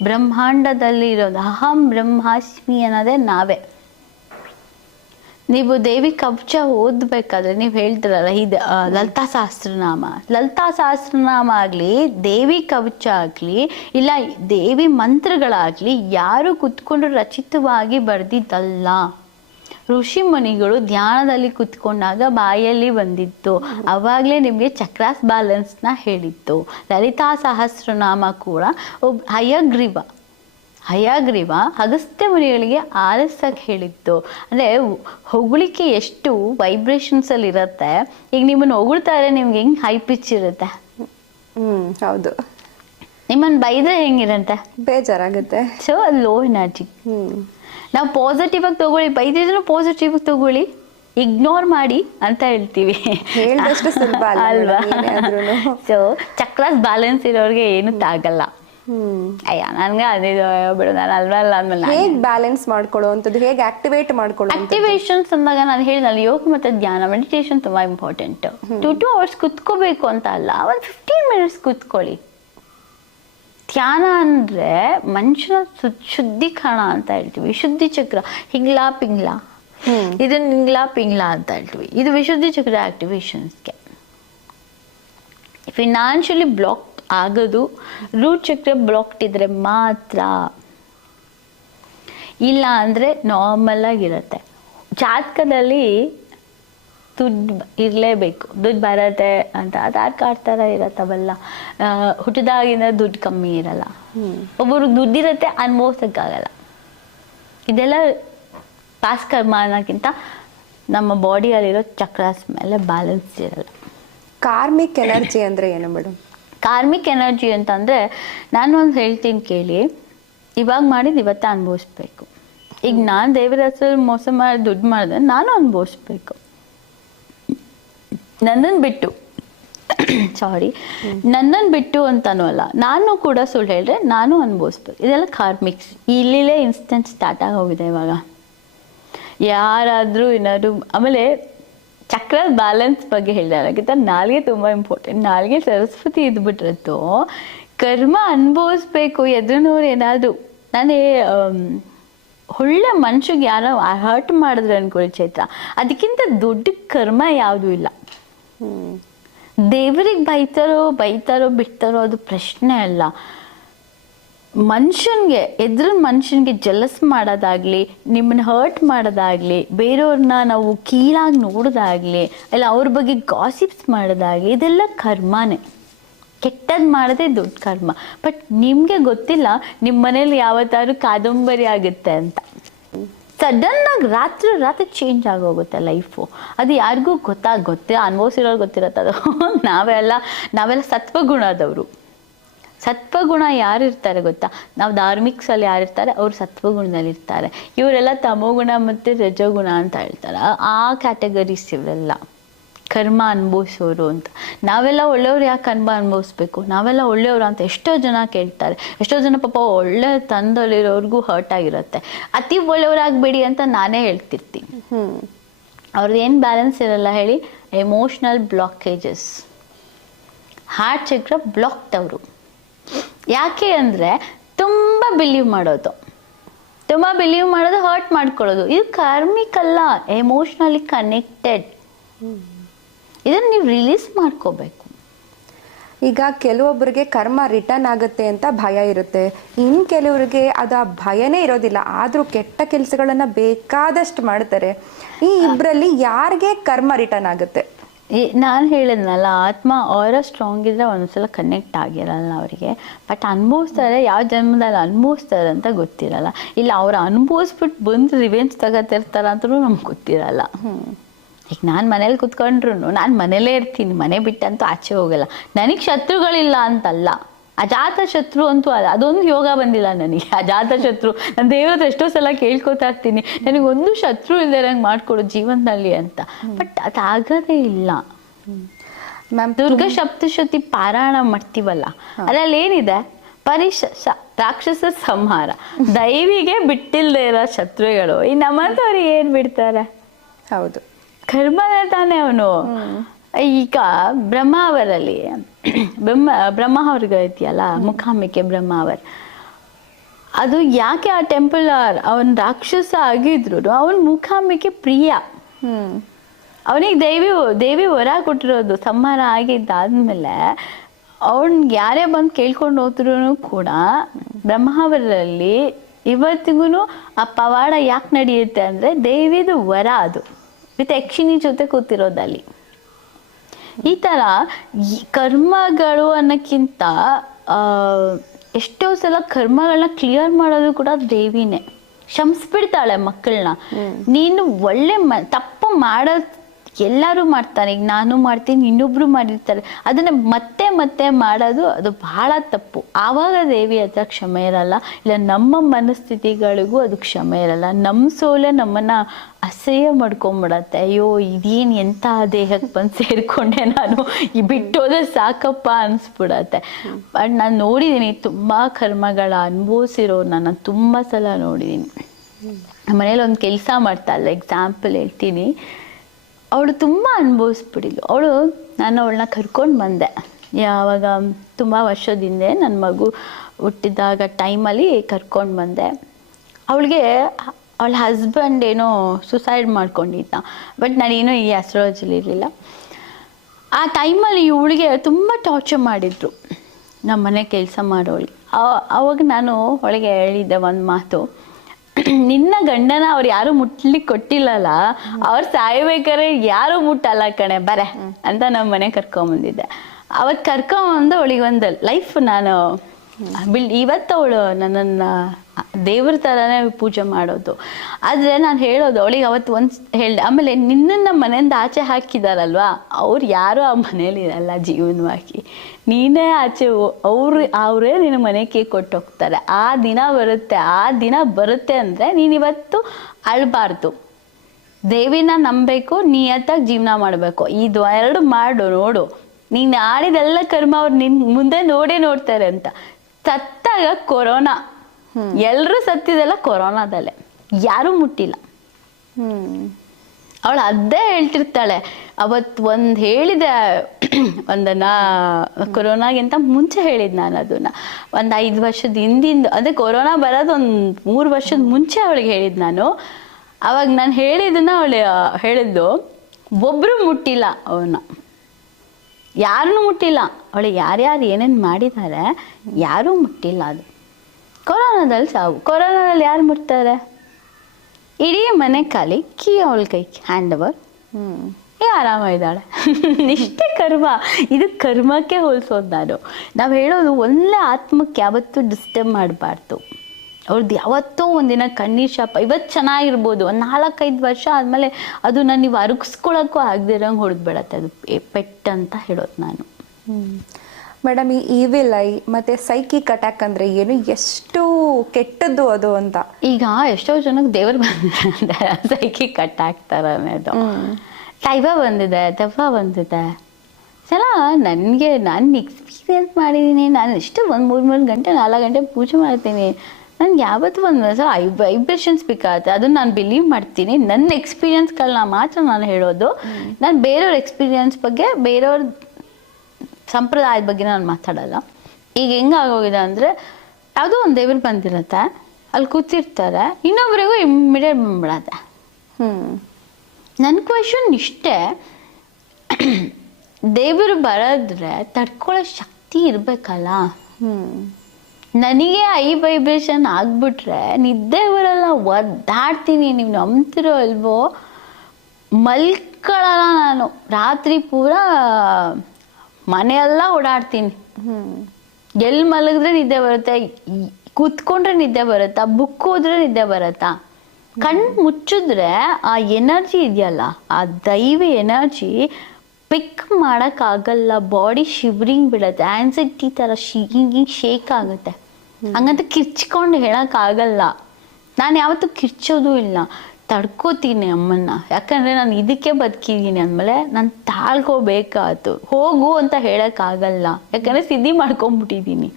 ಬ್ರಹ್ಮಾಂಡದಲ್ಲಿ ಇರೋದು. ಅಹಂ ಬ್ರಹ್ಮಾಸ್ಮಿ ಅನ್ನೋದೇ ನಾವೇ. ನೀವು ದೇವಿ ಕವಚ ಓದ್ಬೇಕಾದ್ರೆ ನೀವು ಹೇಳ್ತಿರಲ್ಲ, ಇದು ಲಲಿತಾ ಸಹಸ್ರನಾಮ. ಲಲಿತಾ ಸಹಸ್ರನಾಮ ಆಗಲಿ, ದೇವಿ ಕವಚ ಆಗಲಿ, ಇಲ್ಲ ದೇವಿ ಮಂತ್ರಗಳಾಗಲಿ, ಯಾರು ಕುತ್ಕೊಂಡು ರಚಿತವಾಗಿ ಬರೆದಿದ್ದಲ್ಲ. ಋಷಿ ಮುನಿಗಳು ಧ್ಯಾನದಲ್ಲಿ ಕುತ್ಕೊಂಡಾಗ ಬಾಯಲ್ಲಿ ಬಂದಿತ್ತು. ಅವಾಗಲೇ ನಿಮಗೆ ಚಕ್ರಾಸ್ ಬ್ಯಾಲೆನ್ಸ್ನ ಹೇಳಿತ್ತು. ಲಲಿತಾ ಸಹಸ್ರನಾಮ ಕೂಡ ಒಬ್ಬ ಹಯಗ್ರೀವ. ಹಯಗ್ರೀವ? ಅಗಸ್ತ್ಯ ಮುನಿಗಳಿಗೆ ಆಲಿಸಕ್ಕೆ ಹೇಳಿತ್ತು. ಅಂದರೆ ಹೊಗಳಿಕೆ ಎಷ್ಟು ವೈಬ್ರೇಷನ್ಸ್ ಅಲ್ಲಿ ಇರುತ್ತೆ. ಈಗ ನಿಮ್ಮನ್ನು ಹೊಗಳ್ತಾರೆ ನಿಮ್ಗೆ ಹೆಂಗ್ ಹೈ ಪಿಚ್ ಇರುತ್ತೆ? ಹ್ಮ್ ಹೌದು. ನಿಮ್ಮನ್ನು ಬೈದ್ರೆ ಹೆಂಗಿರಂತೆ ಬೇಜಾರಾಗುತ್ತೆ. ಸೊ ಲೋ ಎನರ್ಜಿ ನಾವು ಪಾಸಿಟಿವ್ ಆಗಿ ತಗೊಳ್ಳಿ ಬೈದಿದ್ರು ಪಾಸಿಟಿವ್ ಆಗಿ ತಗೊಳ್ಳಿ ಇಗ್ನೋರ್ ಮಾಡಿ ಅಂತ ಹೇಳ್ತೀವಿ. ಅಲ್ವಾ? ಸೊ ಚಕ್ರಾಸ್ ಬ್ಯಾಲೆನ್ಸ್ ಇರೋರಿಗೆ ಏನು ತಾಗಲ್ಲ. ಅಯ್ಯ ನನ್ಗೆ ಅದಿದು ಬಿಡು ನಾನು ಅಲ್ವಾ ಅಲ್ಲ ಅಂದ್ಮೇಲೆ ಹೇಗ್ ಬ್ಯಾಲೆನ್ಸ್ ಮಾಡ್ಕೊಳ್ಳೋವಂಥದ್ದು ಹೇಗೆ ಆಕ್ಟಿವೇಟ್ ಮಾಡ್ಕೊಳ್ಳೋ ಆಕ್ಟಿವೇಶನ್ಸ್ ಅಂದಾಗ ನಾನು ಹೇಳಿದ್ನಲ್ಲ ಯೋಗ ಮತ್ತೆ ಧ್ಯಾನ ಮೆಡಿಟೇಷನ್ ತುಂಬಾ ಇಂಪಾರ್ಟೆಂಟ್ ಟು ಟು ಅವರ್ಸ್ ಕುತ್ಕೋಬೇಕು ಅಂತ ಅಲ್ಲ ಒಂದು ಫಿಫ್ಟೀನ್ ಮಿನಿಟ್ಸ್ ಕುತ್ಕೊಳ್ಳಿ. ಧ್ಯಾನ ಅಂದ್ರೆ ಮನುಷ್ಯನ ಶುದ್ಧೀಕರಣ ಅಂತ ಹೇಳ್ತೀವಿ ಶುದ್ಧಿ ಚಕ್ರ ಹಿಂಗ್ಲಾ ಪಿಂಗ್ಲಾ. ಹ್ಮ್. ಇದು ನಿಂಗ್ಲಾ ಪಿಂಗ್ಲಾ ಅಂತ ಹೇಳ್ತೀವಿ. ಇದು ವಿಶುದ್ಧಿ ಚಕ್ರ ಆಕ್ಟಿವೇಶನ್ಸ್ಗೆ ಫಿನಾನ್ಷಿಯಲಿ ಬ್ಲಾಕ್ ಆಗೋದು. ರೂಟ್ ಚಕ್ರ ಬ್ಲಾಕ್ಡ್ ಇದ್ರೆ ಮಾತ್ರ ಇಲ್ಲ ಅಂದರೆ ನಾರ್ಮಲ್ ಆಗಿರುತ್ತೆ. ಜಾತಕದಲ್ಲಿ ದುಡ್ಡು ಇರಲೇಬೇಕು. ದುಡ್ಡು ಬರತ್ತೆ ಅಂತ. ಆಧಾರ್ ಕಾರ್ಡ್ ಥರ ಇರತ್ತವಲ್ಲ. ಹುಟ್ಟಿದಾಗಿಂದ ದುಡ್ಡು ಕಮ್ಮಿ ಇರಲ್ಲ. ಒಬ್ಬರು ದುಡ್ಡಿರತ್ತೆ ಅನುಭವಿಸೋಕ್ಕಾಗಲ್ಲ ಇದೆಲ್ಲ ಪಾಸ್ ಕರ್ಮಾನಕ್ಕಿಂತ ಅನ್ನೋಕ್ಕಿಂತ ನಮ್ಮ ಬಾಡಿಯಲ್ಲಿರೋ ಚಕ್ರಾಸ್ ಮೇಲೆ ಬ್ಯಾಲೆನ್ಸ್ ಇರಲ್ಲ. ಕಾರ್ಮಿಕ್ ಎನರ್ಜಿ ಅಂದರೆ ಏನು ಮೇಡಮ್ ಕಾರ್ಮಿಕ್ ಎನರ್ಜಿ ಅಂತಂದರೆ ನಾನು ಒಂದು ಹೇಳ್ತೀನಿ ಕೇಳಿ. ಇವಾಗ ಮಾಡಿದ ಇವತ್ತೇ ಅನುಭವಿಸ್ಬೇಕು. ಈಗ ನಾನು ದೇವರ ಹೆಸರು ಮೋಸ ಮಾಡಿ, ದುಡ್ಡು ಮಾಡಿದ್ರೆ ನಾನು ಅನುಭವಿಸ್ಬೇಕು. ನನ್ನನ್ನು ಬಿಟ್ಟು. ಸಾರಿ ನನ್ನನ್ನು ಬಿಟ್ಟು ಅಂತಾನೂ ಅಲ್ಲ, ನಾನು ಕೂಡ ಸುಳ್ಳು ಹೇಳಿದ್ರೆ ನಾನು ಅನುಭವಿಸ್ಬೇಕು. ಇದೆಲ್ಲ ಕಾರ್ಮಿಕ್ಸ್ ಇಲ್ಲಿಲೇ ಇನ್ಸ್ಟೆಂಟ್ ಸ್ಟಾರ್ಟ್ ಹೋಗಿದೆ ಇವಾಗ. ಯಾರಾದರೂ ಏನಾದ್ರು, ಆಮೇಲೆ ಚಕ್ರ ಬ್ಯಾಲೆನ್ಸ್ ಬಗ್ಗೆ ಹೇಳಿದಾಗಿಂತ ನಾಲ್ಗೆ ತುಂಬ ಇಂಪಾರ್ಟೆಂಟ್ ನಾಲ್ಗೆ ಸರಸ್ವತಿ ಇದ್ಬಿಟ್ರದ್ದು ಕರ್ಮ ಅನುಭವಿಸ್ಬೇಕು ಎದುರಿನವ್ರು ಏನಾದರೂ ನಾನೇ ಒಳ್ಳೆ ಮನುಷ್ಯಗೆ ಯಾರೋ ಹರ್ಟ್ ಮಾಡಿದ್ರೆ ಅನ್ಕೊಳ್ಳಿ ಚೈತ್ರ. ಅದಕ್ಕಿಂತ ದೊಡ್ಡ ಕರ್ಮ ಯಾವುದೂ ಇಲ್ಲ. ದೇವರಿಗೆ ಬೈತಾರೋ ಬೈತಾರೋ ಬಿಡ್ತಾರೋ ಅದು ಪ್ರಶ್ನೆ ಅಲ್ಲ. ಮನುಷ್ಯನ್ಗೆ ಎದುರು ಮನುಷ್ಯನ್ಗೆ ಜಲಸ್ ಮಾಡೋದಾಗ್ಲಿ, ನಿಮ್ಮನ್ನ ಹರ್ಟ್ ಮಾಡೋದಾಗ್ಲಿ, ಬೇರೆಯವ್ರನ್ನ ನಾವು ಕೀಳಾಗಿ ನೋಡೋದಾಗ್ಲಿ, ಇಲ್ಲ ಅವ್ರ ಬಗ್ಗೆ ಗಾಸಿಪ್ಸ್ ಮಾಡೋದಾಗ್ಲಿ, ಇದೆಲ್ಲ ಕರ್ಮನೇ. ಕೆಟ್ಟದ್ದು ಮಾಡೋದೇ ದೊಡ್ಡ ಕರ್ಮ. ಬಟ್ ನಿಮಗೆ ಗೊತ್ತಿಲ್ಲ ನಿಮ್ಮ ಮನೇಲಿ ಯಾವತ್ತಾದ್ರೂ ಕಾದಂಬರಿ ಆಗುತ್ತೆ ಅಂತ. ಸಡನ್ ಆಗಿ ರಾತ್ರಿ ರಾತ್ರಿ ಚೇಂಜ್ ಆಗೋಗುತ್ತೆ ಲೈಫು ಅದು ಯಾರಿಗೂ ಗೊತ್ತಾಗ, ಗೊತ್ತೇ, ಅನುಭವಿಸಿರೋರು ಗೊತ್ತಿರತ್ತದು. ನಾವೆಲ್ಲ ನಾವೆಲ್ಲ ಸತ್ವಗುಣದವರು. ಸತ್ವಗುಣ ಯಾರು ಇರ್ತಾರೆ ಗೊತ್ತಾ? ನಾವು ಧಾರ್ಮಿಕ್ಸಲ್ಲಿ ಯಾರು ಇರ್ತಾರೆ ಅವ್ರು ಸತ್ವಗುಣದಲ್ಲಿ ಇರ್ತಾರೆ ಇವರೆಲ್ಲ ತಮೋಗುಣ ಮತ್ತು ರಜೋಗುಣ ಅಂತ ಹೇಳ್ತಾರೆ. ಆ- ಕ್ಯಾಟಗರೀಸ್ ಇವರೆಲ್ಲ. ಕರ್ಮ ಅನುಭವಿಸೋರು ಅಂತ. ನಾವೆಲ್ಲ ಒಳ್ಳೆಯವ್ರು ಯಾಕೆ ಕರ್ಮ ಅನುಭವಿಸ್ಬೇಕು? ನಾವೆಲ್ಲ ಒಳ್ಳೆಯವರು ಅಂತ ಎಷ್ಟೋ ಜನ ಕೇಳ್ತಾರೆ. ಎಷ್ಟೋ ಜನ ಪಾಪ ಒಳ್ಳೆ ತಂದಲ್ಲಿರೋರ್ಗೂ ಹರ್ಟ್ ಆಗಿರುತ್ತೆ. ಅತಿ ಒಳ್ಳೆಯವರಾಗಬೇಡಿ ಅಂತ ನಾನೇ ಹೇಳ್ತಿರ್ತೀನಿ. ಅವ್ರದ್ದು ಏನು ಬ್ಯಾಲೆನ್ಸ್ ಇರಲ್ಲ ಹೇಳಿ? ಎಮೋಷ್ನಲ್ ಬ್ಲಾಕೇಜಸ್ ಹಾರ್ಟ್ ಚಕ್ರ ಬ್ಲಾಕ್ದವರು ಯಾಕೆ ಅಂದರೆ ತುಂಬ ಬಿಲೀವ್ ಮಾಡೋದು. ತುಂಬ ಬಿಲೀವ್ ಮಾಡೋದು ಹರ್ಟ್ ಮಾಡ್ಕೊಳ್ಳೋದು. ಇದು ಕಾರ್ಮಿಕ್ ಅಲ್ಲ ಎಮೋಷ್ನಲಿ ಕನೆಕ್ಟೆಡ್ ಇದನ್ನು ನೀವು ರಿಲೀಸ್ ಮಾಡ್ಕೋಬೇಕು. ಈಗ ಕೆಲವೊಬ್ಬರಿಗೆ ಕರ್ಮ ರಿಟರ್ನ್ ಆಗುತ್ತೆ ಅಂತ ಭಯ ಇರುತ್ತೆ. ಇನ್ನು ಕೆಲವರಿಗೆ ಅದು ಆ ಭಯನೇ ಇರೋದಿಲ್ಲ. ಆದರೂ ಕೆಟ್ಟ ಕೆಲಸಗಳನ್ನು ಬೇಕಾದಷ್ಟು ಮಾಡ್ತಾರೆ. ಈ ಇಬ್ಬರಲ್ಲಿ ಯಾರಿಗೆ ಕರ್ಮ ರಿಟರ್ನ್ ಆಗುತ್ತೆ? ನಾನು ಹೇಳಿದ್ನಲ್ಲ ಆತ್ಮ ಅವರ ಸ್ಟ್ರಾಂಗ್ ಇದ್ರೆ ಒಂದೊಂದ್ಸಲ ಕನೆಕ್ಟ್ ಆಗಿರಲ್ಲ ಅವರಿಗೆ. ಬಟ್ ಅನುಭವಿಸ್ತಾರೆ ಯಾವ ಜನ್ಮದಲ್ಲಿ ಅನುಭವಿಸ್ತಾರೆ ಅಂತ ಗೊತ್ತಿರಲ್ಲ. ಇಲ್ಲ ಅವ್ರು ಅನುಭವಿಸ್ಬಿಟ್ಟು ಬಂದು ರಿವೆಂಜ್ ತಗೋತಿರ್ತಾರ ಅಂತಲೂ ನಮ್ಗೆ ಗೊತ್ತಿರಲ್ಲ. ಈಗ ನಾನು ಮನೇಲಿ ಕುತ್ಕೊಂಡ್ರು ನಾನು ಮನೇಲೇ ಇರ್ತೀನಿ ಮನೆ ಬಿಟ್ಟಂತೂ ಆಚೆ ಹೋಗಲ್ಲ. ನನಗೆ ಶತ್ರುಗಳಿಲ್ಲ ಅಂತಲ್ಲ. ಅಜಾತ ಶತ್ರು ಅಂತೂ ಅಲ್ಲ ಅದೊಂದು ಯೋಗ ಬಂದಿಲ್ಲ ನನಗೆ. ಅಜಾತ ಶತ್ರು ನಾನು ದೇವ್ರದ್ದು ಎಷ್ಟೋ ಸಲ ಕೇಳ್ಕೊತಾ ಇರ್ತೀನಿ. ನನಗೆ ಒಂದು ಶತ್ರು ನಂಗೆ ಮಾಡ್ಕೊಡು ಜೀವನದಲ್ಲಿ ಅಂತ. ಬಟ್ ಅದಾಗದೇ ಇಲ್ಲ. ಮ್ಯಾಮ್ ದುರ್ಗ ಸಪ್ತಶತಿ ಪಾರಾಯಣ ಮಾಡ್ತೀವಲ್ಲ ಅದ್ರಲ್ಲಿ ಏನಿದೆ ಪರಿಶ ರಾಕ್ಷಸ ಸಂಹಾರ. ದೈವಿಗೆ ಬಿಟ್ಟಿಲ್ಲದೆ ಇರೋ ಶತ್ರುಗಳು. ಈ ನಮ್ಮಂತವ್ರಿಗೆ ಏನ್ ಬಿಡ್ತಾರೆ? ಹೌದು. ಕರ್ಮನೇ ತಾನೇ ಅವನು. ಈಗ ಬ್ರಹ್ಮಾವರಲ್ಲಿ ಬ್ರಹ್ಮ ಬ್ರಹ್ಮ ಅವ್ರಿಗೆ ಐತಿಯಲ್ಲ ಮುಖಾಂಬಿಕೆ ಬ್ರಹ್ಮಾವರ್ ಅದು ಯಾಕೆ ಆ ಟೆಂಪಲ್ ಅವನ್ ರಾಕ್ಷಸ ಆಗಿದ್ರು ಅವನ್ ಮುಖಾಂಬಿಕೆ ಪ್ರಿಯ. ಅವನಿಗೆ ದೇವಿ ದೇವಿ ವರ ಕೊಟ್ಟಿರೋದು ಸಂಹಾರ ಆಗಿದ್ದಾದ್ಮೇಲೆ ಅವನ್ ಯಾರೇ ಬಂದು ಕೇಳ್ಕೊಂಡು ಹೋದ್ರು ಕೂಡ ಬ್ರಹ್ಮಾವರಲ್ಲಿ ಇವತ್ತಿಗೂ ಆ ಪವಾಡ ಯಾಕೆ ನಡೆಯುತ್ತೆ ಅಂದರೆ ದೇವಿದು ವರ ಅದು. ವಿತ್ ಯಕ್ಷಿಣಿ ಜೊತೆ ಕೂತಿರೋದಲ್ಲಿ. ಈ ತರ ಕರ್ಮಗಳು ಅನ್ನೋಕ್ಕಿಂತ ಆ, ಎಷ್ಟೋ ಸಲ ಕರ್ಮಗಳನ್ನ ಕ್ಲಿಯರ್ ಮಾಡೋದು ಕೂಡ ದೇವಿನೇ. ಕ್ಷಮಿಸ್ಬಿಡ್ತಾಳೆ ಮಕ್ಕಳನ್ನ ನೀನು ಒಳ್ಳೆ ಮ ತಪ್ಪು ಮಾಡೋದು ಎಲ್ಲರೂ ಮಾಡ್ತಾರೆ. ಈಗ ನಾನು ಮಾಡ್ತೀನಿ, ಇನ್ನೊಬ್ರು ಮಾಡಿರ್ತಾರೆ. ಅದನ್ನ ಮತ್ತೆ ಮತ್ತೆ ಮಾಡೋದು ಅದು ಬಹಳ ತಪ್ಪು. ಆವಾಗ ದೇವಿ ಹತ್ರ ಕ್ಷಮೆ ಇರಲ್ಲ. ಇಲ್ಲ, ನಮ್ಮ ಮನಸ್ಥಿತಿಗಳಿಗೂ ಅದು ಕ್ಷಮೆ ಇರಲ್ಲ. ನಮ್ಮ ಸೋಲೆ ನಮ್ಮನ್ನ ಅಸಹ್ಯ ಮಾಡ್ಕೊಂಬಿಡತ್ತೆ. ಅಯ್ಯೋ, ಇದೇನು ಎಂಥ ದೇಹಕ್ಕೆ ಬಂದು ಸೇರಿಕೊಂಡೆ ನಾನು? ಈ ಬಿಟ್ಟೋದ್ರೆ ಸಾಕಪ್ಪ ಅನ್ಸ್ಬಿಡತ್ತೆ. ಬಟ್ ನಾನು ನೋಡಿದ್ದೀನಿ ತುಂಬ ಕರ್ಮಗಳ ಅನುಭವಿಸಿರೋ ನಾನು ತುಂಬ ಸಲ ನೋಡಿದ್ದೀನಿ ಮನೇಲಿ ಒಂದು ಕೆಲಸ ಮಾಡ್ತಾಯಿಲ್ಲ ಎಕ್ಸಾಂಪಲ್ ಹೇಳ್ತೀನಿ. ಅವಳು ತುಂಬ ಅನುಭವಿಸ್ಬಿಡಿದ್ಲು ಅವಳು ನಾನು ಅವಳನ್ನ ಕರ್ಕೊಂಡು ಬಂದೆ. ಯಾವಾಗ ತುಂಬ ವರ್ಷದಿಂದ ನನ್ನ ಮಗು ಹುಟ್ಟಿದಾಗ ಟೈಮಲ್ಲಿ ಕರ್ಕೊಂಡು ಬಂದೆ. ಅವಳಿಗೆ ಅವಳ ಹಸ್ಬೆಂಡ್ ಏನೋ ಸುಸೈಡ್ ಮಾಡ್ಕೊಂಡಿದ್ದ ಬಟ್ ನಾನೇನೋ ಈ ಇರಲಿಲ್ಲ. ಆ ಟೈಮಲ್ಲಿ ಇವಳಿಗೆ ತುಂಬ ಟಾರ್ಚರ್ ಮಾಡಿದ್ರು. ನಮ್ಮ ಮನೆ ಕೆಲಸ ಮಾಡೋಳಿ ಅವಾಗ ನಾನು ಅವಳಿಗೆ ಹೇಳಿದ್ದೆ ಒಂದು ಮಾತು. ನಿನ್ನ ಗಂಡನ ಅವ್ರು ಯಾರು ಮುಟ್ಲಿಕ್ಕೆ ಕೊಟ್ಟಿಲ್ಲಲ್ಲ, ಅವ್ರು ಸಾಯ್ಬೇಕಾದ್ರೆ ಯಾರು ಮುಟ್ಟಲ್ಲ ಕಣೆ, ಬರೆ ಅಂತ ನಮ್ಮ ಮನೆ ಕರ್ಕೊಂಬಂದಿದ್ದೆ. ಅವತ್ತು ಕರ್ಕೊಂಬಂದು ಅವಳಿಗೆ ಒಂದು ಲೈಫ್ ನಾನು ಬಿಲ್ ಇವತ್ತು ಅವಳು ನನ್ನನ್ನು ದೇವ್ರ ಥರನೇ ಪೂಜೆ ಮಾಡೋದು. ಆದರೆ ನಾನು ಹೇಳೋದು, ಅವಳಿಗೆ ಅವತ್ತು ಒಂದು ಹೇಳ್ದೆ, ಆಮೇಲೆ ನಿನ್ನನ್ನು ಮನೆಯಿಂದ ಆಚೆ ಹಾಕಿದಾರಲ್ವಾ? ಅವ್ರು ಯಾರೂ ಆ ಮನೇಲಿ ಇರಲ್ಲ ಜೀವನವಾಗಿ. ನೀನೇ ಆಚೆ ಅವರು, ಅವರೇ ನಿನ್ನ ಮನೆಗೆ ಕೊಟ್ಟು ಹೋಗ್ತಾರೆ ಆ ದಿನ ಬರುತ್ತೆ, ಆ ದಿನ ಬರುತ್ತೆ ಅಂದರೆ ನೀನು ಇವತ್ತು ಅಳಬಾರ್ದು. ದೇವಿನ ನಂಬಬೇಕು, ನಿಯತ್ತಾಗಿ ಜೀವನ ಮಾಡಬೇಕು. ಇದು ಎರಡು ಮಾಡು, ನೋಡು. ನೀನು ಆಡಿದೆಲ್ಲ ಕರ್ಮ ಅವ್ರು ನಿನ್ನ ಮುಂದೆ ನೋಡೇ ನೋಡ್ತಾರೆ ಅಂತ. ಸತ್ತಾಗ ಕೊರೋನಾ. ಎಲ್ಲರೂ ಸತ್ತಿದೆಲ್ಲ ಕೊರೋನಾದಲ್ಲೇ. ಯಾರೂ ಮುಟ್ಟಿಲ್ಲ. ಹ್ಮ್. ಅವಳು ಅದೇ ಹೇಳ್ತಿರ್ತಾಳೆ. ಅವತ್ತು ಒಂದು ಹೇಳಿದೆ ಒಂದನ್ನ ಕೊರೋನಾಗಿಂತ ಮುಂಚೆ ಹೇಳಿದ್ ನಾನು ಅದನ್ನ. ಒಂದು ಐದು ವರ್ಷದ ಹಿಂದಿಂದ ಅಂದ್ರೆ ಕೊರೋನಾ ಬರೋದು ಒಂದು ಮೂರು ವರ್ಷದ ಮುಂಚೆ ಅವಳಿಗೆ ಹೇಳಿದ್ ನಾನು. ಅವಾಗ ನಾನು ಹೇಳಿದ್ದನ್ನ ಅವಳು ಹೇಳಿದ್ದು. ಒಬ್ರು ಮುಟ್ಟಿಲ್ಲ ಅವನ್ನ. ಯಾರನ್ನೂ ಮುಟ್ಟಿಲ್ಲ. ಅವಳು ಯಾರ್ಯಾರು ಏನೇನು ಮಾಡಿದ್ದಾರೆ ಯಾರೂ ಮುಟ್ಟಿಲ್ಲ ಅದು. ಕೊರೋನಾದಲ್ಲಿ ಸಾವು. ಕೊರೋನಾದಲ್ಲಿ ಯಾರು ಮುಟ್ತಾರೆ? ಇಡೀ ಮನೆ ಖಾಲಿ ಕೀ ಅವಳ ಕೈ ಹ್ಯಾಂಡ್ ಓವರ್ ಹ್ಞೂ ಏ ಆರಾಮಾಗಿದ್ದಾಳೆ. ಇಷ್ಟೇ ಕರ್ಮ. ಇದು ಕರ್ಮಕ್ಕೆ ಹೋಲಿಸೋದು ನಾನು. ನಾವು ಹೇಳೋದು ಒಳ್ಳೆ ಆತ್ಮಕ್ಕೆ ಯಾವತ್ತೂ ಡಿಸ್ಟರ್ಬ್ ಮಾಡಬಾರ್ದು. ಅವ್ರದ್ದು ಯಾವತ್ತೋ ಒಂದಿನ ಕಣ್ಣೀರ್ ಶಾಪ. ಇವತ್ತು ಚೆನ್ನಾಗಿರ್ಬೋದು. ಒಂದು ನಾಲ್ಕೈದು ವರ್ಷ ಆದಮೇಲೆ ಅದು ನಾನು ನೀವು ಅರಗಿಸ್ಕೊಳಕ್ಕೂ ಹೊಡೆದು ಬಿಡತ್ತೆ ಅದು ಪೆಟ್ಟು ಪೆಟ್ ಅಂತ ಹೇಳೋದು ನಾನು. ಮೇಡಮ್ ಈ ಈವಿಲ್ ಐ ಮತ್ತೆ ಸೈಕಿಕ್ ಅಟ್ಯಾಕ್ ಅಂದ್ರೆ ಏನು? ಎಷ್ಟು ಕೆಟ್ಟದ್ದು ಅದು ಅಂತ. ಈಗ ಎಷ್ಟೋ ಜನಕ್ಕೆ ದೇವರು ಬಂದಿದೆ ಸೈಕಿಕ್ ಅಟ್ಯಾಕ್ ಥರನೇ ಅನ್ನೋದು. ಟೈವ ಬಂದಿದೆ ದೆವ್ವ ಬಂದಿದೆ. ಸಲ ನನಗೆ ನಾನು ಎಕ್ಸ್ಪೀರಿಯನ್ಸ್ ಮಾಡಿದ್ದೀನಿ ನಾನು ಎಷ್ಟು ಒಂದು ಮೂರು ಮೂರು ಗಂಟೆ ನಾಲ್ಕು ಗಂಟೆ ಪೂಜೆ ಮಾಡ್ತೀನಿ. ನನ್ಗೆ ಯಾವತ್ತೂ ಒಂದು ಸಲ ಐ ವೈಬ್ರೇಷನ್ಸ್ ಬೇಕಾಗುತ್ತೆ ಅದನ್ನ ನಾನು ಬಿಲೀವ್ ಮಾಡ್ತೀನಿ. ನನ್ನ ಎಕ್ಸ್ಪೀರಿಯನ್ಸ್ಗಳನ್ನ ಮಾತ್ರ ನಾನು ಹೇಳೋದು. ನಾನು ಬೇರೆಯವ್ರ ಎಕ್ಸ್ಪೀರಿಯನ್ಸ್ ಬಗ್ಗೆ ಬೇರೆಯವ್ರ ಸಂಪ್ರದಾಯದ ಬಗ್ಗೆ ನಾನು ಮಾತಾಡಲ್ಲ. ಈಗ ಹೆಂಗಾಗೋಗಿದೆ ಅಂದರೆ ಯಾವುದೋ ಒಂದು ದೇವ್ರು ಬಂದಿರುತ್ತೆ ಅಲ್ಲಿ ಕೂತಿರ್ತಾರೆ ಇನ್ನೊಬ್ರಿಗೂ ಇಮ್ಮಿಡಿಯೇಟ್ ಬಂದ್ಬಿಡತ್ತೆ ಹ್ಮ್. ನನ್ನ ಕ್ವಶನ್ ಇಷ್ಟೇ ದೇವರು ಬರೋದ್ರೆ ತಡ್ಕೊಳ್ಳೋ ಶಕ್ತಿ ಇರಬೇಕಲ್ಲ. ಹ್ಮ್. ನನಗೆ ಐ ವೈಬ್ರೇಷನ್ ಆಗ್ಬಿಟ್ರೆ ನಿದ್ದೆ ಬರಲ್ಲ ಒದ್ದಾಡ್ತೀನಿ ನೀವು ನಂಬ್ತಿರೋ ಅಲ್ವೋ ಮಲ್ಕೊಳ್ಳಲ್ಲ ನಾನು. ರಾತ್ರಿ ಪೂರ ಮನೆಯೆಲ್ಲ ಓಡಾಡ್ತೀನಿ. ಎಲ್ಲಿ ಮಲಗಿದ್ರೆ ನಿದ್ದೆ ಬರುತ್ತೆ ಕೂತ್ಕೊಂಡ್ರೆ ನಿದ್ದೆ ಬರುತ್ತಾ ಬುಕ್ ಹೋದ್ರೆ ನಿದ್ದೆ ಬರುತ್ತಾ? ಕಣ್ಣು ಮುಚ್ಚಿದ್ರೆ ಆ ಎನರ್ಜಿ ಇದೆಯಲ್ಲ, ಆ ದೈವ ಎನರ್ಜಿ ಪಿಕ್ ಮಾಡೋಕ್ಕಾಗಲ್ಲ ಬಾಡಿ ಶಿವರಿಂಗ್ ಬಿಡುತ್ತೆ ಆ್ಯನ್ಸೈಟಿ ಥರ ಹಿಂಗಿಂಗ್ ಶೇಕ್ ಆಗುತ್ತೆ. ಹಂಗಂತ ಕಿರ್ಚ್ಕೊಂಡು ಹೇಳೋಕ್ಕಾಗಲ್ಲ. ನಾನು ಯಾವತ್ತೂ ಕಿರ್ಚೋದು ಇಲ್ಲ. ತಡ್ಕೋತೀನಿ ಅಮ್ಮನ್ನ. ಯಾಕಂದರೆ ನಾನು ಇದಕ್ಕೆ ಬದುಕಿದ್ದೀನಿ ಅಂದಮೇಲೆ ನಾನು ತಾಳ್ಕೋಬೇಕಾಯ್ತು ಹೋಗು ಅಂತ ಹೇಳೋಕ್ಕಾಗಲ್ಲ. ಯಾಕಂದರೆ ಸಿದ್ಧಿ ಮಾಡ್ಕೊಂಬಿಟ್ಟಿದ್ದೀನಿ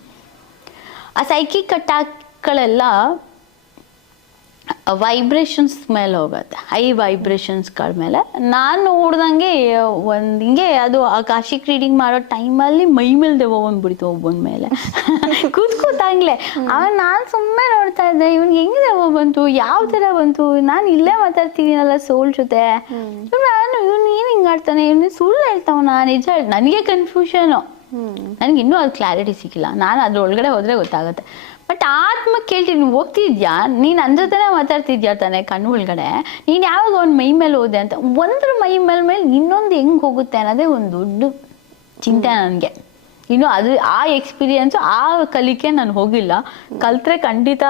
ಆ ಸೈಕಿಕ್ ಅಟ್ಯಾಕ್ಗಳೆಲ್ಲ ವೈಬ್ರೇಷನ್ಸ್ ಸ್ಮೆಲ್ ಹೋಗುತ್ತೆ. ಹೈ ವೈಬ್ರೇಷನ್ಸ್ಗಳ ಮೇಲೆ. ನಾನು ನೋಡ್ದಂಗೆ ಒಂದು ಹಿಂಗೆ ಅದು ಆ ಕಾಶಿಕ್ ರೀಡಿಂಗ್ ಮಾಡೋ ಟೈಮಲ್ಲಿ ಮೈ ಮೇಲೆ ದೆವ್ವ ಬಂದ್ಬಿಡ್ತು ಒಬ್ಬನ ಮೇಲೆ. ಕೂತ್ ಕೂತಂಗ್ಲೆ ಆಮೇಲೆ ನಾನು ಸುಮ್ಮನೆ ನೋಡ್ತಾ ಇದ್ದೆ ಇವ್ನಿಗೆ ಹೆಂಗೆ ದೆವ್ವ ಬಂತು? ಯಾವ ತರ ಬಂತು? ನಾನು ಇಲ್ಲೇ ಮಾತಾಡ್ತಿದ್ದೀನಲ್ಲ ಸೋಲ್ ಜೊತೆ. ನಾನು ಇವ್ನು ಏನು ಹಿಂಗ್ ಆಡ್ತಾನೆ? ಇವ್ನು ಸುಳ್ಳು ಹೇಳ್ತಾವನ ನಿಜ ನನ್ಗೆ ನನಗೆ ಕನ್ಫ್ಯೂಷನು ನನಗೆ ಇನ್ನೂ ಅದು ಕ್ಲಾರಿಟಿ ಸಿಕ್ಕಿಲ್ಲ. ನಾನು ಅದ್ರ ಒಳಗಡೆ ಹೋದ್ರೆ ಗೊತ್ತಾಗುತ್ತೆ. ಬಟ್ ಆತ್ಮ ಕೇಳ್ತೀನಿ ನೀನು ಹೋಗ್ತಿದ್ಯಾ? ನೀನು ಜೊತೆನೇ ಮಾತಾಡ್ತಿದ್ಯಾ ತಾನೆ ಕಣ್ಣು ಒಳಗಡೆ? ನೀನು ಯಾವಾಗ ಒಂದು ಮೈ ಮೇಲೆ ಹೋದೆ ಅಂತ? ಒಂದ್ರ ಮೈ ಮೇಲೆ ಮೇಲೆ ಇನ್ನೊಂದು ಹೆಂಗೆ ಹೋಗುತ್ತೆ ಅನ್ನೋದೇ ಒಂದು ದೊಡ್ಡ ಚಿಂತೆ ನನಗೆ. ಇನ್ನು ಅದು ಆ ಎಕ್ಸ್ಪೀರಿಯನ್ಸ್ ಆ ಕಲಿಕೆ ನಾನು ಹೋಗಿಲ್ಲ. ಕಲ್ತ್ರೆ ಖಂಡಿತ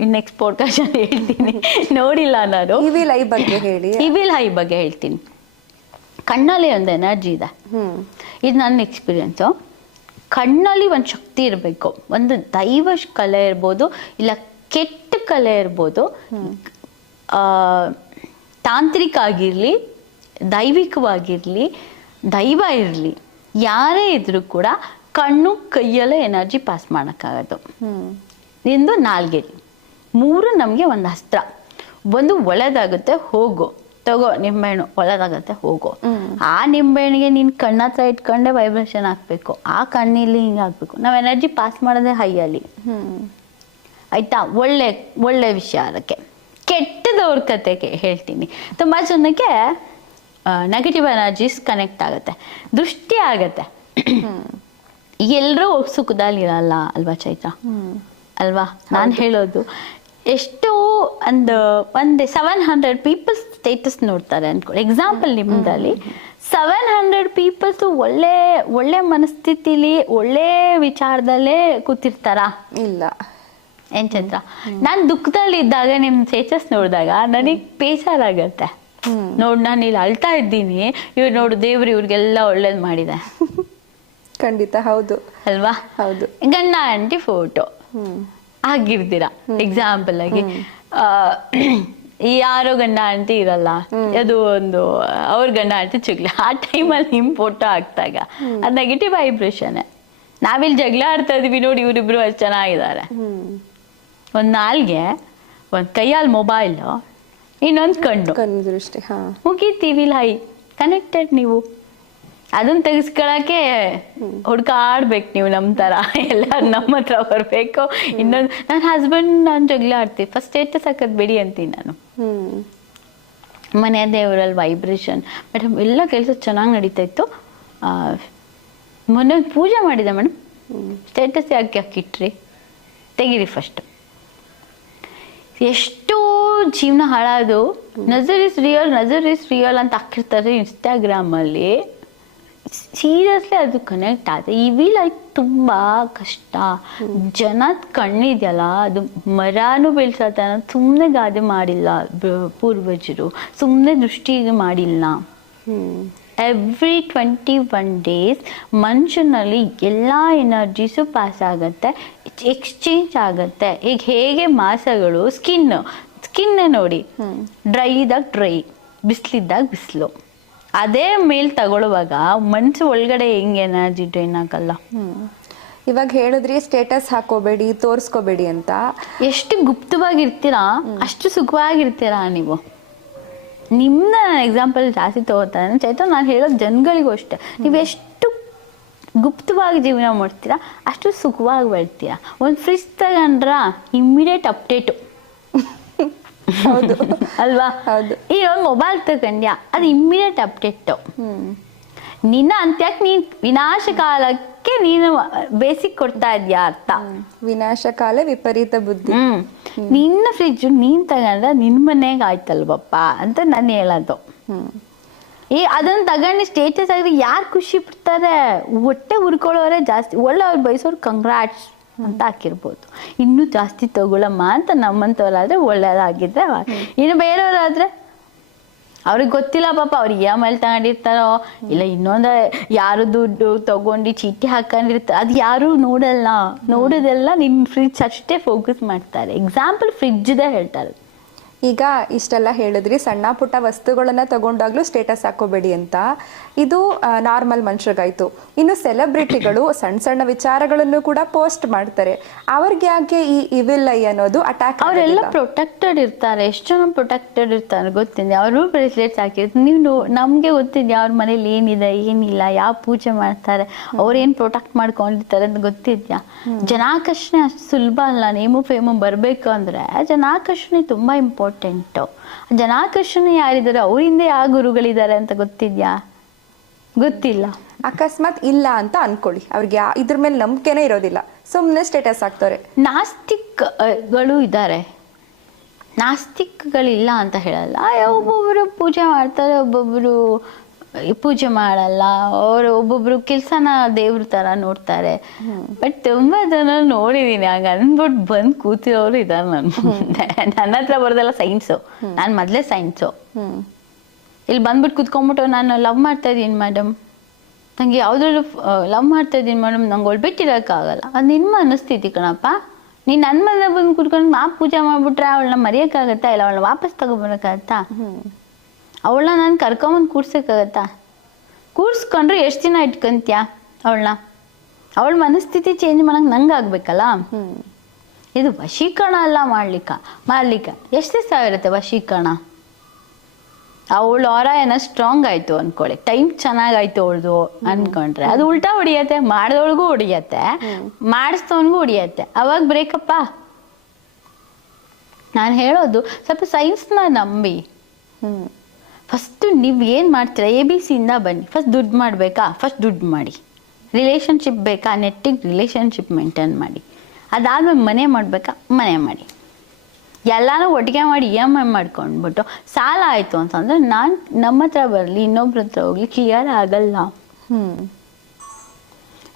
ಇನ್ ನೆಕ್ಸ್ಟ್ ಪಾಡ್ಕಾಸ್ಟ್ ಹೇಳ್ತೀನಿ. ನೋಡಿಲ್ಲ ನಾನು. ಈವಿಲ್ ಐ ಬಗ್ಗೆ ಹೇಳಿ. ಇವಿಲ್ ಹೈ ಬಗ್ಗೆ ಹೇಳ್ತೀನಿ. ಕಣ್ಣಲ್ಲಿ ಒಂದು ಎನರ್ಜಿ ಇದೆ. ಇದು ನನ್ನ ಎಕ್ಸ್ಪೀರಿಯನ್ಸು ಕಣ್ಣಲ್ಲಿ ಒಂದು ಶಕ್ತಿ ಇರಬೇಕು. ಒಂದು ದೈವ ಕಲೆ ಇರ್ಬೋದು, ಇಲ್ಲ ಕೆಟ್ಟ ಕಲೆ ಇರ್ಬೋದು. ತಾಂತ್ರಿಕ ಆಗಿರಲಿ ದೈವಿಕವಾಗಿರಲಿ, ದೈವ ಇರಲಿ, ಯಾರೇ ಇದ್ರೂ ಕೂಡ ಕಣ್ಣು ಕೈಯಲ್ಲೇ ಎನರ್ಜಿ ಪಾಸ್ ಮಾಡೋಕ್ಕಾಗೋದು. ನಿಂದು ಇಂದು ನಾಲ್ಗೆ ಮೂರು ನಮಗೆ ಒಂದು ಅಸ್ತ್ರ. ಒಂದು ಒಳ್ಳೆದಾಗುತ್ತೆ, ಹೋಗು. ತಗೋ ನಿಂಬೆಹಣ್ಣು ಒಳ್ಳೇದಾಗುತ್ತೆ ಹೋಗೋ. ಆ ನಿಂಬೆಹಣ್ಣಿಗೆ ನೀನು ಕಣ್ಣ ಹತ್ರ ಇಟ್ಕೊಂಡೆ ವೈಬ್ರೇಷನ್ ಹಾಕ್ಬೇಕು ಆ ಕಣ್ಣಿಲ್ಲಿ ಹಿಂಗೆ ಹಾಕ್ಬೇಕು ನಾವು ಎನರ್ಜಿ ಪಾಸ್ ಮಾಡೋದೇ ಹೈಯಲ್ಲಿ ಆಯ್ತಾ? ಒಳ್ಳೆ ಒಳ್ಳೆ ವಿಷಯ ಅದಕ್ಕೆ. ಕೆಟ್ಟದವ್ರ ಕತೆಗೆ ಹೇಳ್ತೀನಿ. ತುಂಬ ಜನಕ್ಕೆ ನೆಗೆಟಿವ್ ಎನರ್ಜೀಸ್ ಕನೆಕ್ಟ್ ಆಗುತ್ತೆ. ದೃಷ್ಟಿ ಆಗತ್ತೆ. ಎಲ್ಲರೂ ಸುಖದಲ್ಲಿರಲ್ಲ ಅಲ್ವಾ ಚೈತ್ರ? ಅಲ್ವಾ? ನಾನು ಹೇಳೋದು. ಎಷ್ಟು ಒಂದು ಒಂದು ಸೆವೆನ್ ಹಂಡ್ರೆಡ್ ಪೀಪಲ್ಸ್ ಸ್ಟೇಟಸ್ ನೋಡ್ತಾರೆ ಅನ್ಕೊಳ್ಳಿ ಎಕ್ಸಾಂಪಲ್ ನಿಮ್ಮದಲ್ಲಿ ಸೆವೆನ್ ಹಂಡ್ರೆಡ್ ಪೀಪಲ್ಸು ಒಳ್ಳೆ ಒಳ್ಳೆ ಮನಸ್ಥಿತಿಲಿ ಒಳ್ಳೆ ವಿಚಾರದಲ್ಲೇ ಕೂತಿರ್ತಾರಾ? ಇಲ್ಲ. ಏನ್ ಚಂದ್ರ? ನಾನು ದುಃಖದಲ್ಲಿ ಇದ್ದಾಗ ನಿಮ್ ಸ್ಟೇಟಸ್ ನೋಡಿದಾಗ ನನಗೆ ಬೇಜಾರಾಗತ್ತೆ. ನೋಡ್ ನಾನು ಇಲ್ಲಿ ಅಳ್ತಾ ಇದ್ದೀನಿ. ಇವ್ರು ನೋಡು ದೇವ್ರು ಇವ್ರಿಗೆಲ್ಲ ಒಳ್ಳೇದ್ ಮಾಡಿದೆ. ಖಂಡಿತ ಹೌದು. ಅಲ್ವಾ? ಹೌದು. ಗಂಡ ಆಂಟಿ ಫೋಟೋ ಆಗಿರ್ದಿರ ಎಕ್ಸಾಂಪಲ್ ಆಗಿ ಯಾರೋ ಗಂಡ ಆಂಟಿ ಇರಲ್ಲ. ಅದು ಒಂದು ಅವ್ರ ಗಂಡ ಆಂಟಿ ಚಿಗ್ಲಿ. ಆ ಟೈಮಲ್ಲಿ ನಿಮ್ ಫೋಟೋ ಹಾಕ್ದಾಗ ಅದು ನೆಗೆಟಿವ್ ವೈಬ್ರೇಷನ್ ನಾವಿಲ್ಲಿ ಜಗಳ ಆಡ್ತಾ ಇದೀವಿ ನೋಡಿ ಇವರಿಬ್ರು ಅಷ್ಟು ಚೆನ್ನಾಗಿದ್ದಾರೆ. ಒಂದ್ ನಾಲ್ಗೆ ಒಂದ್ ಕೈಯಲ್ಲಿ ಮೊಬೈಲು ಇನ್ನೊಂದು ಕಣ್ಣು. ಕಣ್ಣು ದೃಷ್ಟಿ ಮುಗೀತೀವಿ ಹೈ ಕನೆಕ್ಟೆಡ್ ನೀವು. ಅದನ್ನ ತೆಗಿಸ್ಕೊಳಕ್ಕೆ ಹುಡ್ಕಾಡ್ಬೇಕು ನೀವು ನಮ್ಮ ತರ. ಎಲ್ಲ ನಮ್ಮ ಹತ್ರ ಬರಬೇಕು. ಇನ್ನೊಂದು ನನ್ನ ಹಸ್ಬೆಂಡ್ ನಾನು ಜಗಳ ಆಡ್ತೀವಿ. ಫಸ್ಟ್ ಸ್ಟೇಟಸ್ ಹಾಕೋದು ಬಿಡಿ ಅಂತೀನಿ ನಾನು. ಮನೆ ದೇವರಲ್ಲಿ ವೈಬ್ರೇಷನ್ ಮೇಡಮ್ ಎಲ್ಲ ಕೆಲಸ ಚೆನ್ನಾಗಿ ನಡೀತಾ ಇತ್ತು. ಮೊನ್ನೆ ಪೂಜೆ ಮಾಡಿದೆ ಮೇಡಮ್ ಸ್ಟೇಟಸ್ ಯಾಕೆ ಹಾಕಿಟ್ರಿ ತೆಗೀರಿ ಫಸ್ಟ್ ಎಷ್ಟು ಜೀವನ ಹಾಳಾದು. Nazar is real nazar is real ಅಂತ ಹಾಕಿರ್ತಾರೆ ಇನ್ಸ್ಟಾಗ್ರಾಮಲ್ಲಿ ಸೀರಿಯಸ್ಲಿ ಅದು ಕನೆಕ್ಟ್ ಆಗುತ್ತೆ ಈ ವಿ ಲೈಕ್ ತುಂಬ ಕಷ್ಟ. ಜನದ ಕಣ್ಣಿದೆಯಲ್ಲ ಅದು ಮರನೂ ಬೆಳೆಸತ್ತ ಸುಮ್ಮನೆ ಗಾದೆ ಮಾಡಿಲ್ಲ ಪೂರ್ವಜರು. ಸುಮ್ಮನೆ ದೃಷ್ಟಿಗೆ ಮಾಡಿಲ್ಲ. ಎವ್ರಿ ಟ್ವೆಂಟಿ ಒನ್ ಡೇಸ್ ಮನುಷ್ಯನಲ್ಲಿ ಎಲ್ಲ ಎನರ್ಜೀಸು ಪಾಸ್ ಆಗುತ್ತೆ ಎಕ್ಸ್ಚೇಂಜ್ ಆಗುತ್ತೆ. ಈಗ ಹೇಗೆ ಮಾಸಗಳು? ಸ್ಕಿನ್ ಸ್ಕಿನ್ನೇ ನೋಡಿ. ಡ್ರೈ ಇದ್ದಾಗ ಡ್ರೈ ಬಿಸಿಲಿದ್ದಾಗ ಬಿಸಿಲು. ಅದೇ ಮೇಲ್ ತಗೊಳ್ಳುವಾಗ ಮನ್ಸು ಒಳಗಡೆ ಹೆಂಗೆ ಎನರ್ಜಿ ಡ್ರೈನ್ ಆಗಲ್ಲ. ಇವಾಗ ಹೇಳಿದ್ರಿ ಸ್ಟೇಟಸ್ ಹಾಕೋಬೇಡಿ ತೋರಿಸ್ಕೋಬೇಡಿ ಅಂತ. ಎಷ್ಟು ಗುಪ್ತವಾಗಿರ್ತೀರಾ ಅಷ್ಟು ಸುಖವಾಗಿರ್ತೀರಾ ನೀವು. ನಿಮ್ಮನ್ನ ಎಕ್ಸಾಂಪಲ್ ಜಾಸ್ತಿ ತಗೋತಾರೆ. ಚೈತ್ರ ನಾನು ಹೇಳೋದು ಜನಗಳಿಗೂ ಅಷ್ಟೇ. ನೀವು ಎಷ್ಟು ಗುಪ್ತವಾಗಿ ಜೀವನ ಮಾಡ್ತೀರಾ ಅಷ್ಟು ಸುಖವಾಗಿ ಬೆಳ್ತೀರಾ. ಒಂದು ಫ್ರಿಜ್ ತಗೊಂಡ್ರ ಇಮ್ಮಿಡಿಯೇಟ್ ಅಪ್ಡೇಟು ಅಲ್ವಾ? ಹೌದು. ಈಗ ಒಂದು ಮೊಬೈಲ್ ತಗೊಂಡ್ಯಾ ಅದು ಇಮ್ಮಿಡಿಯೇಟ್ ಅಪ್ಡೇಟ್ ನಿನ್ನ ಅಂತ್ಯಕ್ಕೆ ನೀನ್ ವಿನಾಶ ಕಾಲಕ್ಕೆ ನೀನು ಬೇಸಿಕ್ ಕೊಡ್ತಾ ಇದೀಯಾ ಅರ್ಥ? ವಿನಾಶ ಕಾಲ ವಿಪರೀತ ಬುದ್ಧಿ. ಹ್ಮ್. ನಿನ್ನ ಫ್ರಿಜ್ ನೀನ್ ತಗೊಂಡ್ರೆ ನಿನ್ ಮನೆಗೆ ಆಯ್ತಲ್ವಪ್ಪ ಅಂತ ನಾನು ಹೇಳೋದು. ಈ ಅದನ್ನ ತಗೊಂಡು ಸ್ಟೇಟಸ್ ಆಗಿದ್ರೆ ಯಾರು ಖುಷಿ ಪಡ್ತಾರೆ? ಹೊಟ್ಟೆ ಉರ್ಕೊಳ್ಳೋರೆ ಜಾಸ್ತಿ. ಒಳ್ಳೆ ಅವ್ರು ಬಯಸೋರು ಕಂಗ್ರಾಟ್ಸ್ ಅಂತ ಹಾಕಿರ್ಬೋದು. ಇನ್ನೂ ಜಾಸ್ತಿ ತಗೊಳಮ್ಮ ಅಂತ ನಮ್ಮಂಥವ್ರಾದ್ರೆ ಒಳ್ಳೇದಾಗಿದ್ರೆ ಇನ್ನು ಬೇರೆಯವ್ರಾದ್ರೆ ಅವ್ರಿಗೆ ಗೊತ್ತಿಲ್ಲ ಪಾಪ ಅವ್ರು ಇ ಎಂ ಐಲ್ ತಗೊಂಡಿರ್ತಾರೋ ಇಲ್ಲ ಇನ್ನೊಂದು ಯಾರು ದುಡ್ಡು ತಗೊಂಡು ಚೀಟಿ ಹಾಕೊಂಡಿರ್ತಾರೆ ಅದು ಯಾರು ನೋಡಲ್ಲ. ನೋಡೋದೆಲ್ಲ ನಿಮ್ಮ ಫ್ರಿಜ್ ಅಷ್ಟೇ ಫೋಕಸ್ ಮಾಡ್ತಾರೆ. ಎಕ್ಸಾಂಪಲ್ ಫ್ರಿಜ್ದೇ ಹೇಳ್ತಾರೆ. ಈಗ ಇಷ್ಟೆಲ್ಲ ಹೇಳಿದ್ರಿ. ಸಣ್ಣ ಪುಟ್ಟ ವಸ್ತುಗಳನ್ನ ತಗೊಂಡಾಗ್ಲೂ ಸ್ಟೇಟಸ್ ಹಾಕೋಬೇಡಿ ಅಂತ. ಇದು ನಾರ್ಮಲ್ ಮನುಷ್ಯರಿಗಾಯ್ತು. ಇನ್ನು ಸೆಲೆಬ್ರಿಟಿಗಳು ಸಣ್ಣ ಸಣ್ಣ ವಿಚಾರಗಳನ್ನು ಕೂಡ ಪೋಸ್ಟ್ ಮಾಡ್ತಾರೆ. ಅವ್ರಿಗೆ ಯಾಕೆ ಈ ಇವಿಲ್ ಐ ಅನ್ನೋದು ಅಟ್ಯಾಕ್ ಅವರೆಲ್ಲ ಪ್ರೊಟೆಕ್ಟೆಡ್ ಇರ್ತಾರೆ. ಎಷ್ಟು ಜನ ಪ್ರೊಟೆಕ್ಟೆಡ್ ಇರ್ತಾರೆ ಗೊತ್ತಿದೆ. ಅವರು ಬ್ರೇಸ್ಲೆಟ್ಸ್ ಹಾಕಿರ್ತಾರೆ. ನೀವು ನಮ್ಗೆ ಗೊತ್ತಿದೆ ಅವ್ರ ಮನೇಲಿ ಏನಿದೆ ಏನಿಲ್ಲ ಯಾವ ಪೂಜೆ ಮಾಡ್ತಾರೆ ಅವ್ರೇನ್ ಪ್ರೊಟೆಕ್ಟ್ ಮಾಡ್ಕೊಂಡಿರ್ತಾರೆ ಅಂತ ಗೊತ್ತಿದ್ಯಾ? ಜನಾಕರ್ಷಣೆ ಅಷ್ಟು ಸುಲಭ ಅಲ್ಲ. ನೇಮು ಫೇಮು ಬರ್ಬೇಕು ಅಂದ್ರೆ ಜನಾಕರ್ಷಣೆ ತುಂಬಾ ಇಂಪಾರ್ಟೆಂಟು ಜನಾಕರ್ಷಣೆ ಯಾರಿದ್ದಾರೆ? ಅವರಿಂದ ಯಾವ ಗುರುಗಳಿದ್ದಾರೆ ಅಂತ ಗೊತ್ತಿದ್ಯಾ? ಗೊತ್ತಿಲ್ಲ. ಅಕಸ್ಮಾತ್ ಇಲ್ಲ ಅಂತ ಅನ್ಕೊಳ್ಳಿ. ಅವ್ರಿಗೆ ಇದ್ರ ಮೇಲೆ ನಂಬಿಕೆನೇ ಇರೋದಿಲ್ಲ. ಸುಮ್ಮನೆ ಸ್ಟೇಟಸ್ ಹಾಕ್ತಾರೆ ನಾಸ್ತಿಕ್ಗಳು ಇದ್ದಾರೆ. ನಾಸ್ತಿಕ್ಗಳಿಲ್ಲ ಅಂತ ಹೇಳಲ್ಲ. ಒಬ್ಬೊಬ್ಬರು ಪೂಜೆ ಮಾಡ್ತಾರೆ ಒಬ್ಬೊಬ್ಬರು ಪೂಜೆ ಮಾಡಲ್ಲ, ಅವರು ಒಬ್ಬೊಬ್ರು ಕೆಲ್ಸನ ದೇವ್ರ ತರ ನೋಡ್ತಾರೆ. ಬಟ್ ತುಂಬಾ ಜನ ನೋಡಿದೀನಿ, ಹಂಗ ಅಂದ್ಬಿಟ್ಟು ಬಂದ್ ಕೂತಿರೋರು ಇದಾರೆ ನನ್ನ ಮುಂದೆ. ನನ್ನ ಹತ್ರ ಬರೋದೆಲ್ಲ ಸೈನ್ಸು ನಾನು ಮೊದ್ಲೇ ಸೈನ್ಸು ಇಲ್ಲಿ ಬಂದ್ಬಿಟ್ಟು ಕುತ್ಕೊಂಡ್ಬಿಟ್ಟು ನಾನು ಲವ್ ಮಾಡ್ತಾ ಇದ್ದೀನಿ ಮೇಡಮ್ ನಂಗೆ ಯಾವ್ದ್ರಲ್ಲೂ ಲವ್ ಮಾಡ್ತಾ ಇದ್ದೀನಿ ಮೇಡಮ್ ನಂಗೆ ಒಳ್ ಬಿಟ್ಟಿರೋಕ್ಕಾಗಲ್ಲ. ಅದು ನಿಮ್ಮ ಮನಸ್ಥಿತಿ ಕಣಪ್ಪ. ನೀನು ನನ್ನ ಮನೆ ಬಂದು ಕುತ್ಕೊಂಡು ಆ ಪೂಜೆ ಮಾಡ್ಬಿಟ್ರೆ ಅವಳನ್ನ ಮರೆಯೋಕ್ಕಾಗತ್ತಾ ಇಲ್ಲ? ಅವಳನ್ನ ವಾಪಸ್ ತಗೊಬರೋಕ್ಕಾಗತ್ತಾ? ಅವಳನ್ನ ನಾನು ಕರ್ಕೊಂಬಂದು ಕೂಡ್ಸೋಕ್ಕಾಗತ್ತಾ ಕೂರ್ಸ್ಕೊಂಡ್ರೆ ಎಷ್ಟು ದಿನ ಇಟ್ಕೊಂತ್ಯಾ ಅವಳನ್ನ ಅವಳ ಮನಸ್ಥಿತಿ ಚೇಂಜ್ ಮಾಡೋಕೆ ನಂಗೆ ಆಗಬೇಕಲ್ಲ? ಇದು ವಶೀಕರಣ ಅಲ್ಲ ಮಾಡ್ಲಿಕ್ಕ. ಮಾಡ್ಲಿಕ್ಕ. ಎಷ್ಟು ದಿವಸ ಇರುತ್ತೆ ವಶೀಕರಣ? ಅವಳು ಅವರ ಏನೋ ಸ್ಟ್ರಾಂಗ್ ಆಯ್ತು ಅನ್ಕೊಳ್ಳಿ ಟೈಮ್ ಚೆನ್ನಾಗಾಯ್ತು ಅವಳ್ದು ಅನ್ಕೊಂಡ್ರೆ. ಅದು ಉಲ್ಟಾ ಹೊಡಿಯತ್ತೆ ಮಾಡಿದವಳಿಗೂ ಹೊಡಿಯತ್ತೆ ಮಾಡಿಸ್ತವನಿಗೂ ಹೊಡಿಯತ್ತೆ ಅವಾಗ ಬ್ರೇಕಪ್ಪ ನಾನು ಹೇಳೋದು ಸ್ವಲ್ಪ ಸೈನ್ಸ್ನ ನಂಬಿ. ಹ್ಮ್. ಫಸ್ಟ್ ನೀವು ಏನು ಮಾಡ್ತೀರಾ? ಎ ಬಿ ಸಿಯಿಂದ ಬನ್ನಿ. ಫಸ್ಟ್ ದುಡ್ಡು ಮಾಡಬೇಕಾ? ಫಸ್ಟ್ ದುಡ್ಡು ಮಾಡಿ. ರಿಲೇಷನ್ಶಿಪ್ ಬೇಕಾ? ನೆಟ್ಟಿಗೆ ರಿಲೇಷನ್ಶಿಪ್ ಮೇಂಟೈನ್ ಮಾಡಿ. ಅದಾದ್ಮೇಲೆ ಮನೆ ಮಾಡಬೇಕಾ? ಮನೆ ಮಾಡಿ. ಎಲ್ಲಾನು ಒಟ್ಟಿಗೆ ಮಾಡಿ ಇ ಎಂ ಐ ಮಾಡ್ಕೊಂಡ್ಬಿಟ್ಟು ಸಾಲ ಆಯಿತು ಅಂತಂದ್ರೆ ನಾನು ನಮ್ಮ ಹತ್ರ ಬರಲಿ ಇನ್ನೊಬ್ರ ಹತ್ರ ಹೋಗಲಿ ಕ್ಲಿಯರ್ ಆಗಲ್ಲ. ಹ್ಞೂ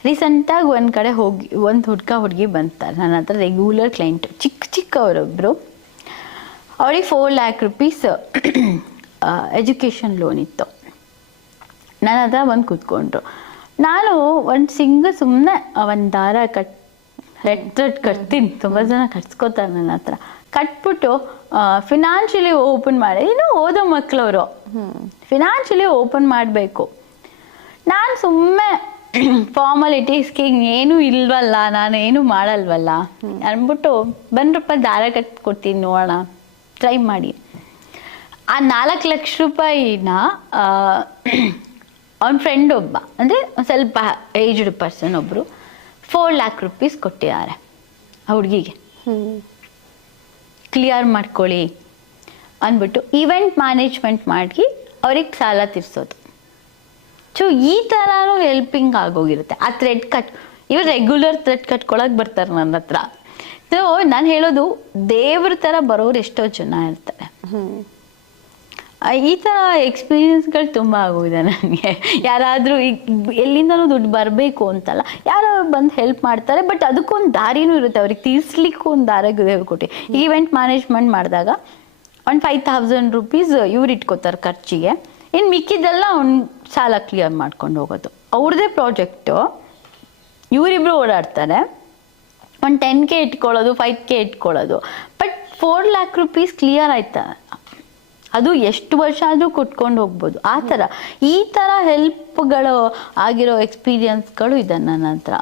ರೀಸೆಂಟಾಗಿ ಒಂದು ಕಡೆ ಹೋಗಿ ಒಂದು ಹುಡ್ಕ ಹುಡುಗಿ ಬಂತಾರೆ. ನನ್ನ ಹತ್ರ ರೆಗ್ಯುಲರ್ ಕ್ಲೈಂಟ್ ಚಿಕ್ಕ ಚಿಕ್ಕವರೊಬ್ಬರು ಅವ್ರಿಗೆ four lakh rupees education loan ಇತ್ತು. ನನ್ನ ಹತ್ರ ಬಂದು ಕೂತ್ಕೊಂಡ್ರು. ನಾನು ಒಂದು ಸಿಂಗ ಸುಮ್ಮನೆ ಒಂದು ದಾರ ಕಟ್, ರೆಡ್ ರೆಡ್ ಕಟ್ತೀನಿ. ತುಂಬ ಜನ ಕಟ್ಸ್ಕೊತಾರೆ ನನ್ನ ಹತ್ರ. ಕಟ್ಬಿಟ್ಟು ಫಿನಾನ್ಷಿಯಲಿ ಓಪನ್ ಮಾಡಿ, ಇನ್ನು ಓದೋ ಮಕ್ಕಳವರು ಫಿನಾನ್ಷಿಯಲಿ ಓಪನ್ ಮಾಡಬೇಕು. ನಾನು ಸುಮ್ಮನೆ ಫಾರ್ಮಾಲಿಟೀಸ್ಗೆ ಏನೂ ಇಲ್ವಲ್ಲ, ನಾನು ಏನು ಮಾಡಲ್ವಲ್ಲ. ಅಂದ್ಬಿಟ್ಟು, ಬಂದ್ರಪ್ಪ ದಾರ ಕಟ್ಕೊಡ್ತೀನಿ ನೋಡೋಣ. ಟ್ರೈ ಮಾಡಿ. ಆ ನಾಲ್ಕು ಲಕ್ಷ ರೂಪಾಯಿನ ಅವನ ಫ್ರೆಂಡ್ ಒಬ್ಬ, ಅಂದರೆ ಸ್ವಲ್ಪ ಏಜ್ಡ್ ಪರ್ಸನ್ ಒಬ್ಬರು ಫೋರ್ ಲ್ಯಾಕ್ ರುಪೀಸ್ ಕೊಟ್ಟಿದ್ದಾರೆ, ಆ ಹುಡುಗಿಗೆ. ಕ್ಲಿಯರ್ ಮಾಡ್ಕೊಳ್ಳಿ ಅಂದ್ಬಿಟ್ಟು ಇವೆಂಟ್ ಮ್ಯಾನೇಜ್ಮೆಂಟ್ ಮಾಡಿ ಅವ್ರಿಗೆ ಸಾಲ ತೀರಿಸೋದು. ಸೊ ಈ ಥರನೂ ಹೆಲ್ಪಿಂಗ್ ಆಗೋಗಿರುತ್ತೆ. ಆ ಥ್ರೆಡ್ ಕಟ್ ಇವ್ರು ರೆಗ್ಯುಲರ್ ಥ್ರೆಡ್ ಕಟ್ಕೊಳಕ್ಕೆ ಬರ್ತಾರೆ ನನ್ನ ಹತ್ರ. ಸೊ ನಾನು ಹೇಳೋದು ದೇವ್ರ ಥರ ಬರೋರು ಎಷ್ಟೋ ಜನ ಇರ್ತಾರೆ. ಈ ಥರ ಎಕ್ಸ್ಪೀರಿಯನ್ಸ್ಗಳು ತುಂಬ ಆಗೋಗಿದೆ ನನಗೆ. ಯಾರಾದರೂ ಎಲ್ಲಿಂದಲೂ ದುಡ್ಡು ಬರಬೇಕು ಅಂತಲ್ಲ ಯಾರೋ ಬಂದು ಹೆಲ್ಪ್ ಮಾಡ್ತಾರೆ ಬಟ್ ಅದಕ್ಕೊಂದು ದಾರಿನೂ ಇರುತ್ತೆ. ಅವ್ರಿಗೆ ತೀರ್ಸ್ಲಿಕ್ಕೂ ಒಂದು ದಾರಿ ಕೊಟ್ಟು ಈವೆಂಟ್ ಮ್ಯಾನೇಜ್ಮೆಂಟ್ ಮಾಡಿದಾಗ ಒಂದು ಫೈವ್ ಥೌಸಂಡ್ ರುಪೀಸ್ ಇವ್ರು ಇಟ್ಕೋತಾರೆ ಖರ್ಚಿಗೆ. ಇನ್ನು ಮಿಕ್ಕಿದ್ದೆಲ್ಲ ಅವ್ನು ಸಾಲ ಕ್ಲಿಯರ್ ಮಾಡ್ಕೊಂಡು ಹೋಗೋದು. ಅವ್ರದ್ದೇ ಪ್ರಾಜೆಕ್ಟು ಇವರಿಬ್ರು ಓಡಾಡ್ತಾರೆ. ಒಂದು ಟೆನ್ ಕೆ ಇಟ್ಕೊಳ್ಳೋದು ಫೈವ್ ಕೆ ಇಟ್ಕೊಳ್ಳೋದು. But four lakh rupees clear ಆಯ್ತಾ? ಅದು ಎಷ್ಟು ವರ್ಷ ಆದರೂ ಕುಟ್ಕೊಂಡು ಹೋಗ್ಬೋದು. ಆ ಥರ. ಈ ಥರ ಹೆಲ್ಪ್ಗಳು ಆಗಿರೋ ಎಕ್ಸ್ಪೀರಿಯನ್ಸ್ಗಳು ಇದೆ ನನ್ನ ಹತ್ರ.